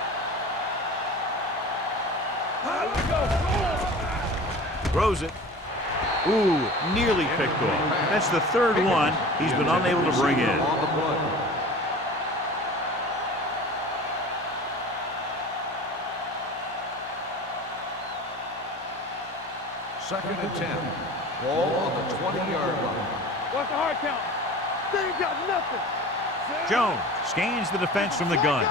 Throws it. Ooh, nearly picked off. That's the third one he's been unable to bring in. Second and 10. Ball on the 20-yard line. What's the hard count? They ain't got nothing. Jones scans the defense from the gun.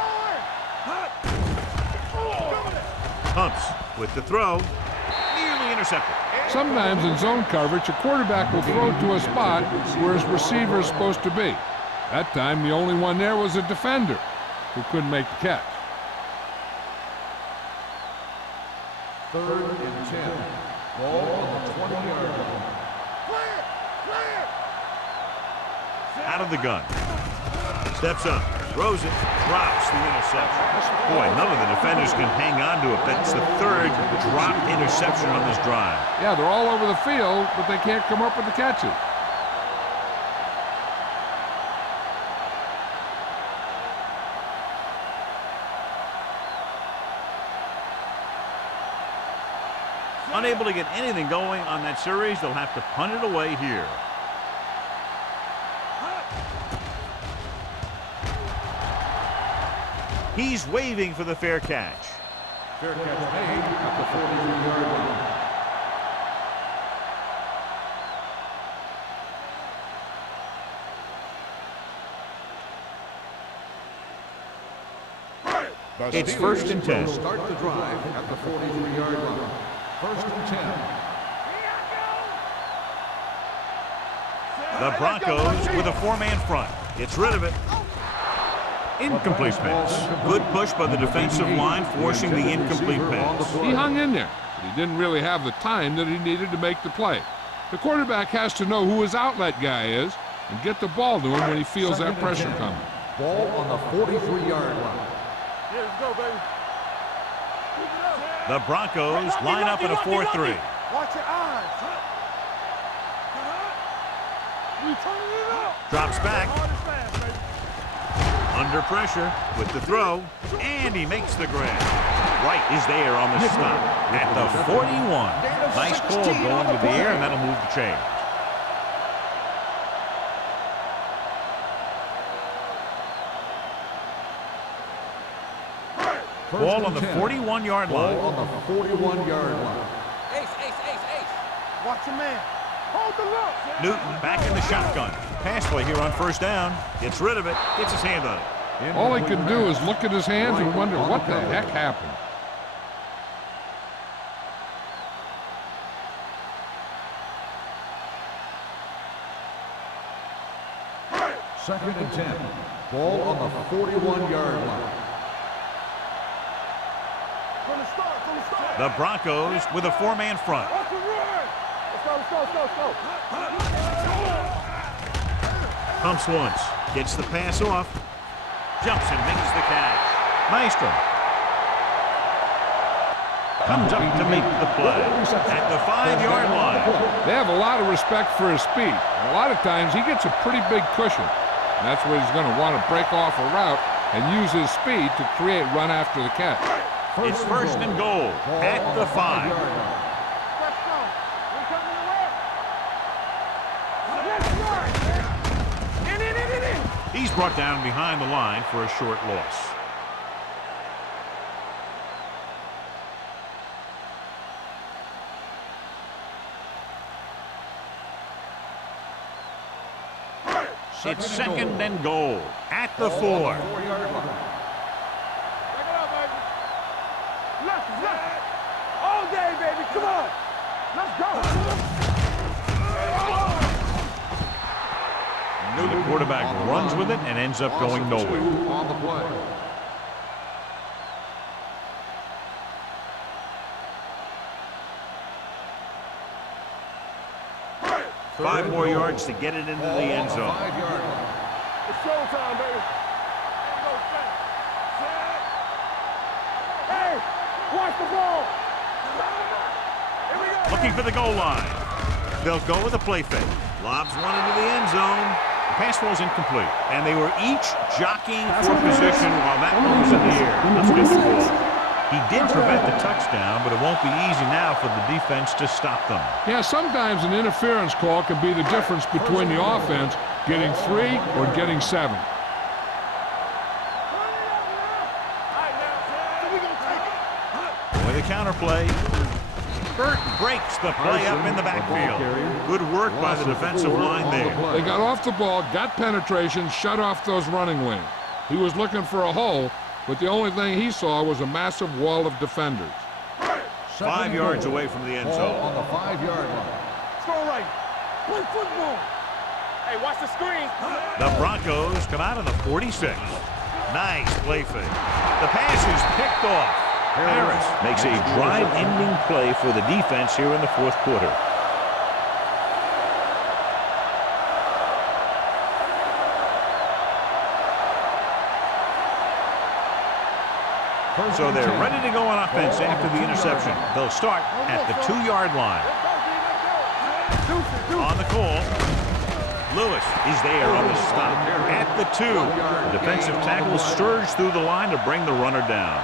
Humps with the throw. Nearly intercepted. Sometimes in zone coverage, a quarterback will throw to a spot where his receiver is supposed to be. That time, the only one there was a defender who couldn't make the catch. Third and 10. Ball on the 20-yard line. Out of the gun. Steps up, throws it, drops the interception. Boy, none of the defenders can hang on to it. That's the third dropped interception on this drive. Yeah, they're all over the field, but they can't come up with the catches. Unable to get anything going on that series, they'll have to punt it away here. He's waving for the fair catch. Fair catch made at the 43-yard line. It's first and 10. Start the drive at the 43-yard line. First and 10. The Broncos with a four-man front. Gets rid of it. Incomplete pass. Good push by the defensive line, forcing the incomplete pass. He hung in there, but he didn't really have the time that he needed to make the play. The quarterback has to know who his outlet guy is and get the ball to him when he feels that pressure coming. Ball on the 43-yard line. Yeah, let's go, baby. The Broncos line up in a 4-3. Watch your eyes. We turning it up. Drops back. Under pressure with the throw, and he makes the grab. Wright is there on the stop at the 41. Nice call going with the air, and that'll move the chain. Ball on the 41-yard line. Ball on the 41-yard line. Watch your man. Hold the look. Newton back in the shotgun. Pass play here on first down. Gets rid of it. Gets his hand on it. All he can do is look at his hands and wonder what the heck happened. Second and 10. Ball on the 41-yard line. from the start, from the start. The Broncos with a four-man front. Let's go, let's go, let's go, let's go. Pumps once. Gets the pass off. Jumps and makes the catch. Maestro comes up to make the play at the 5-yard line. They have a lot of respect for his speed. A lot of times he gets a pretty big cushion. And that's where he's going to want to break off a route and use his speed to create run after the catch. It's first and goal at the 5. Let's go. We're coming away. In. He's brought down behind the line for a short loss. It's second and goal at the 4. Back it up, baby. Left. All day, baby. Come on. Let's go. The quarterback runs with it and ends up going nowhere. On the play. Five more yards to get it into the end zone. 5-yard line. It's showtime, baby. Hey, watch the ball. Here we go. Looking for the goal line. They'll go with a play fake. Lobs one into the end zone. The pass falls incomplete. And they were each jockeying for position while that one was in the air. Let's get the ball. He did prevent the touchdown, but it won't be easy now for the defense to stop them. Yeah, sometimes an interference call can be the difference between the offense getting 3 or getting 7. With a counterplay, Burt breaks the play up in the backfield. Good work by the defensive line there. They got off the ball, got penetration, shut off those running lanes. He was looking for a hole, but the only thing he saw was a massive wall of defenders. 5 yards away from the end zone. On the 5-yard line. Let's go right. Play football. Hey, watch the screen. The Broncos come out of the 46. Nice play fake. The pass is picked off. Harris makes a drive-ending play for the defense here in the fourth quarter. So they're ready to go on offense after the interception. They'll start at the 2-yard line. On the call, Lewis is there on the stop at the 2. The defensive tackle surged through the line to bring the runner down.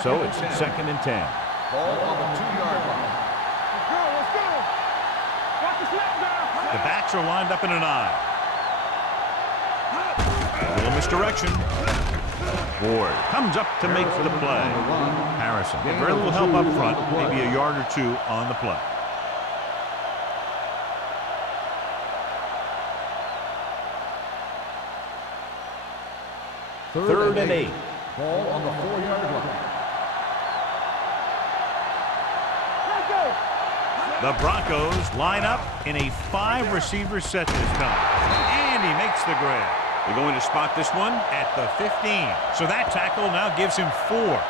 So it's second and 10. Ball on the 2-yard line. Let's go. Watch the snap now. The backs are lined up in an eye. A little misdirection. Ward comes up to make the play. Harrison, very little help up front, maybe a yard or 2 on the play. Third and 8. Ball on the 4-yard line. The Broncos line up in a 5-receiver set this time. And he makes the grab. They're going to spot this one at the 15. So that tackle now gives him 4.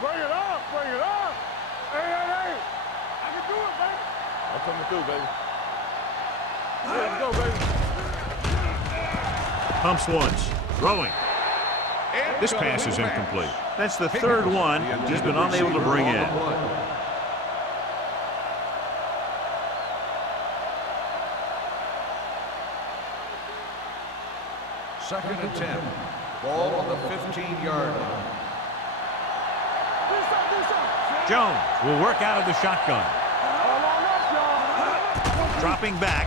Bring it up, bring it up. Hey. I can do it, baby. I'm coming through, baby. Let's go, baby. Pumps once. Throwing. This pass is incomplete. That's the third one he's been unable to bring in. Second and 10. Ball on the 15-yard line. Jones will work out of the shotgun. Dropping back.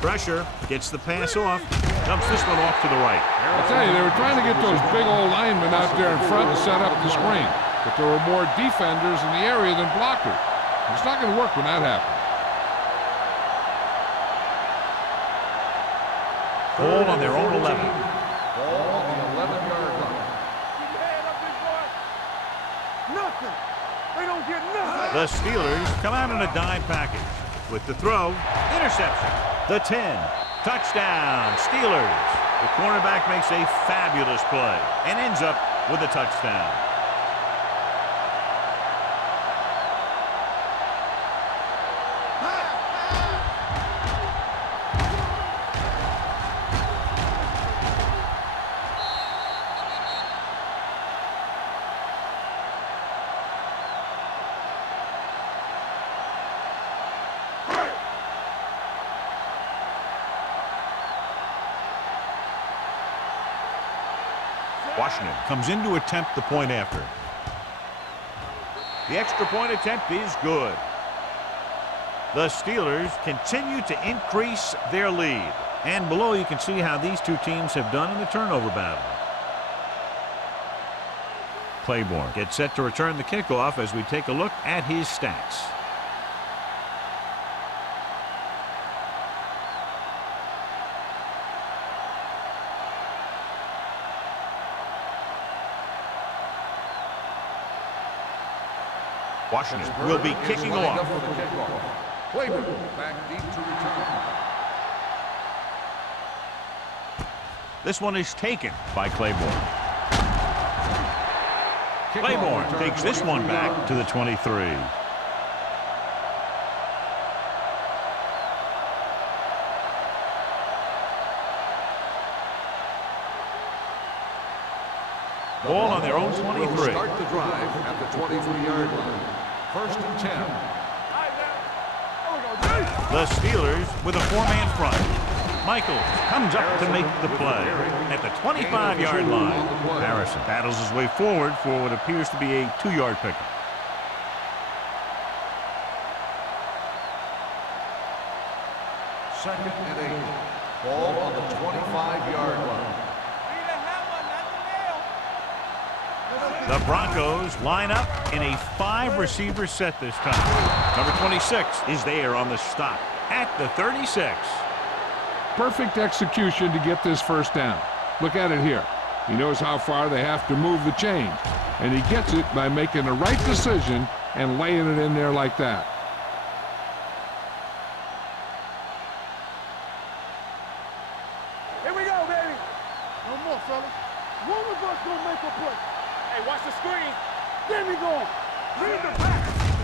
Pressure. Gets the pass off. Dumps this one off to the right. I tell you, they were trying to get those big old linemen out there in front to set up the screen. But there were more defenders in the area than blockers. It's not going to work when that happens. Ball on their own 11. Ball on the 11-yard line. Keep your head up, big boy. Nothing. They don't get nothing. The Steelers come out in a dime package. With the throw, interception. The 10, touchdown, Steelers. The cornerback makes a fabulous play and ends up with a touchdown. Washington comes in to attempt the point after. The extra point attempt is good. The Steelers continue to increase their lead. And below you can see how these two teams have done in the turnover battle. Claiborne gets set to return the kickoff as we take a look at his stats. Washington will be kicking off. Claiborne back deep to return. This one is taken by Claiborne. Claiborne takes this one back to the 23. Ball on their own 23. Start the drive at the 23-yard line. First and 10. The Steelers with a four-man front. Michaels comes up to make the play at the 25-yard line. Harrison battles his way forward for what appears to be a 2-yard pickup. Second and 8. Ball on the 25-yard line. The Broncos line up in a 5-receiver set this time. Number 26 is there on the stop at the 36. Perfect execution to get this first down. Look at it here. He knows how far they have to move the chains, and he gets it by making the right decision and laying it in there like that. Here we go, baby. No more, fellas. One of us gonna make a play. Hey, watch the screen. There we go. Lead the pack.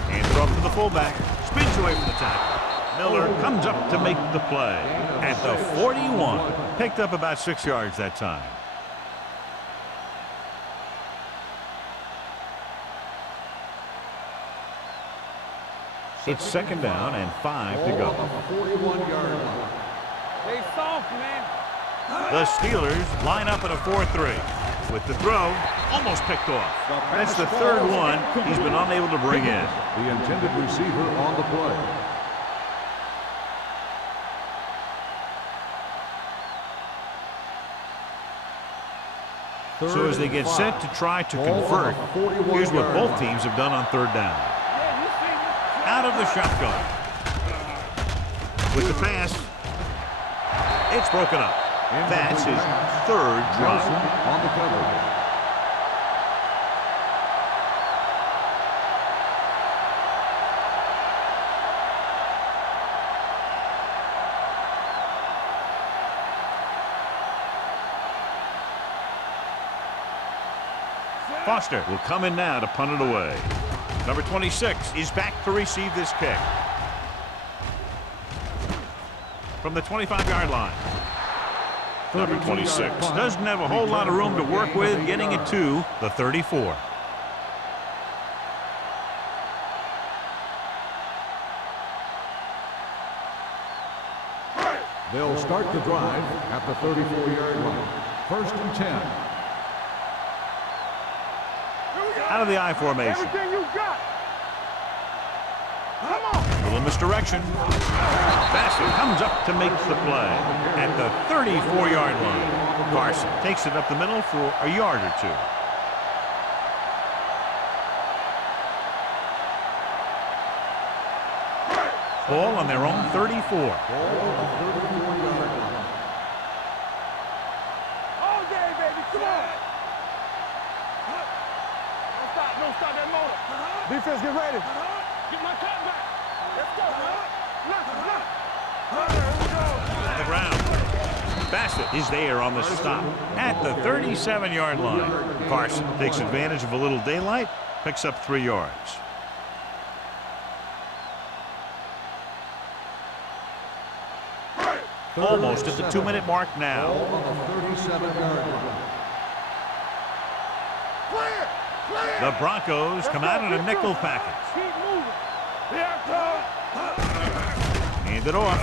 Hands off to the fullback. Spins away from the tackle. Miller comes up to make the play at the 41. Picked up about 6 yards that time. It's second down and 5 to go. 41-yard line. Stay soft, man. The Steelers line up in a 4-3. With the throw, almost picked off. That's the third one he's been unable to bring in. The intended receiver on the play. So as they get set to try to convert, here's what both teams have done on third down. Out of the shotgun. With the pass, it's broken up. That's his third drop. On the coverage. Foster will come in now to punt it away. Number 26 is back to receive this kick. From the 25-yard line. Number 26 doesn't have a whole lot of room to work with, getting it to the 34. They'll start the drive at the 34-yard line. First and 10. Out of the I formation. Everything you got. Come on. Little misdirection. Bassett comes up to make the play at the 34-yard line. Carson takes it up the middle for a yard or two. Ball on their own 34. Defense, get ready. Get my cut back. Let's go. On the ground. Bassett is there on the stop at the 37-yard line. Carson takes advantage of a little daylight, picks up 3 yards. Almost at the 2-minute mark now. On the 37-yard line. The Broncos come out in a nickel package. Keep moving. Hand it off.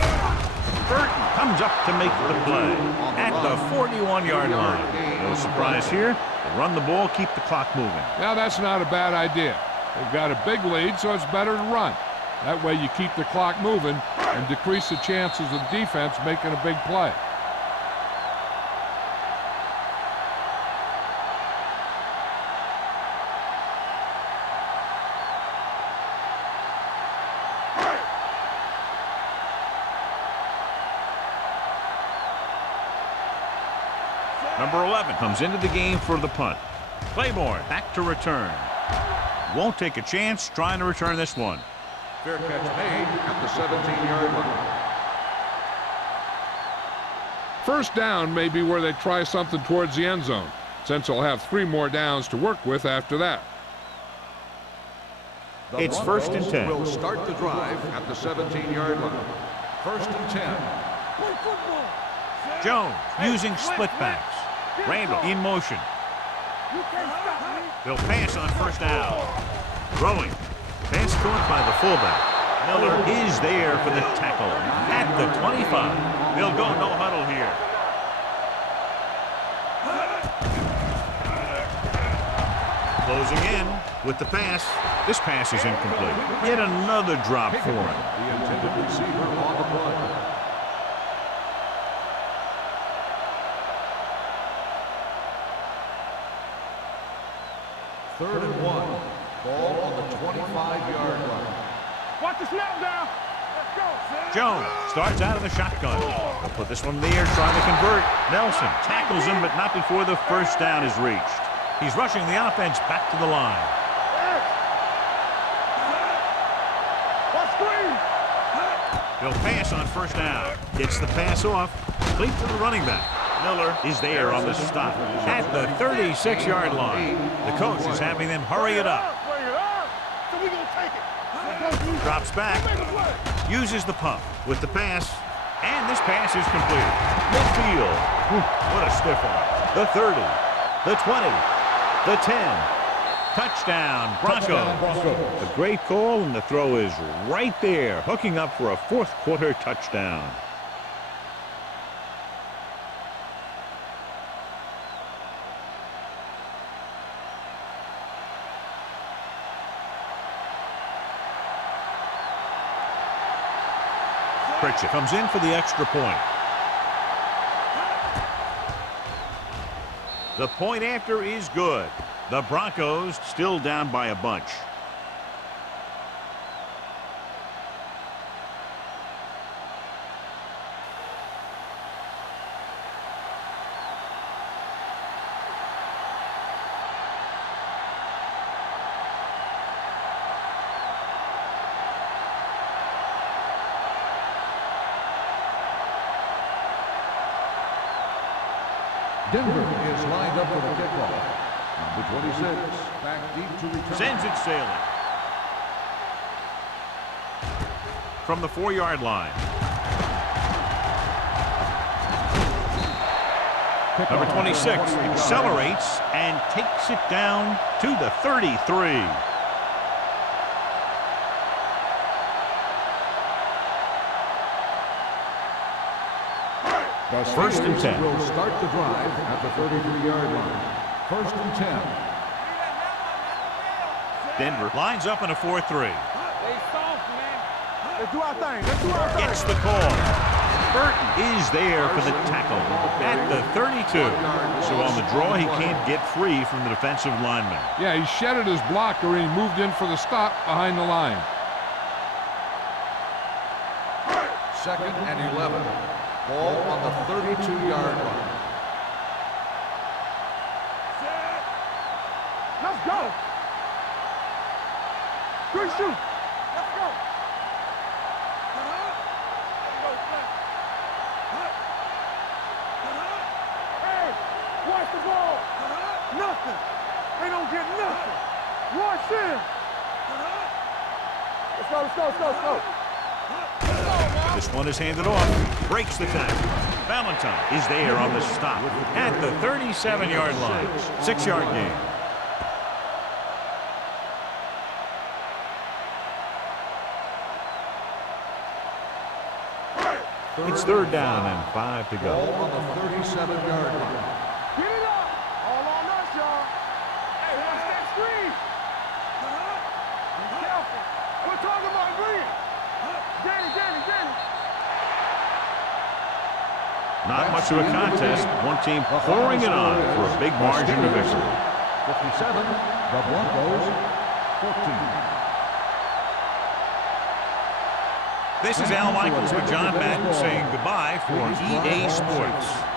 Burton comes up to make the play at the 41-yard line. No surprise here. They run the ball, keep the clock moving. Now, that's not a bad idea. They've got a big lead, so it's better to run. That way you keep the clock moving and decrease the chances of defense making a big play. Number 11 comes into the game for the punt. Claiborne back to return. Won't take a chance trying to return this one. Fair catch made at the 17-yard line. First down may be where they try something towards the end zone, since they'll have 3 more downs to work with after that. It's 1st and 10. Will start the drive at the 17-yard line. 1st and 10. Jones using split backs. Randall in motion. You can't stop me. They'll pass on 1st down. Throwing. Pass caught by the fullback. Miller is there for the tackle at the 25. They'll go no huddle here. Closing in with the pass. This pass is incomplete. Yet another drop for him. The intended receiver on the play. Third and 1. Ball on the 25-yard line. Watch the snap down. Let's go. Jones starts out of the shotgun. They'll put this one in the air, trying to convert. Nelson tackles him, but not before the 1st down is reached. He's rushing the offense back to the line. What screen? He'll pass on 1st down. Gets the pass off. Complete to the running back. Miller is there on the stop at the 36-yard line. The coach is having them hurry it up. Bring it up. So we gonna take it. Drops back. Uses the pump with the pass. And this pass is completed. Midfield. What a stiff arm. The 30. The 20. The 10. Touchdown, Broncos. A great call, and the throw is right there, hooking up for a 4th quarter touchdown. Pritchett comes in for the extra point. The point after is good. The Broncos still down by a bunch. Denver is lined up for the kickoff. Number 26, back deep to return. Sends it sailing. From the 4-yard line. Number 26 accelerates and takes it down to the 33. The 1st and 10. will start the drive at the 33-yard line. 1st and 10. Denver lines up in a 4-3. They soft, man. Let's do our thing. Let's do our thing. Gets the call. Burton is there for the tackle at the 32. So on the draw, he can't get free from the defensive lineman. Yeah, he shedded his blocker and he moved in for the stop behind the line. 2nd and 11. Ball on the 32-yard line. Let's go. Good shoot. Let's go. Hey, watch the ball. Nothing. They don't get nothing. Watch him. Let's go, let's go, let's go, let's go. This one is handed off. Breaks the tackle. Valentine is there on the stop at the 37-yard line. 6-yard gain. It's third down and 5 to go. On the 37-yard line. Get it up. All on us, y'all. Hey, watch that screen. Be careful. We're talking about green. Danny. Not much of a contest. One team pouring it on for a big margin of victory. 57, the Broncos, 14. This is Al Michaels with John Madden saying goodbye for EA Sports.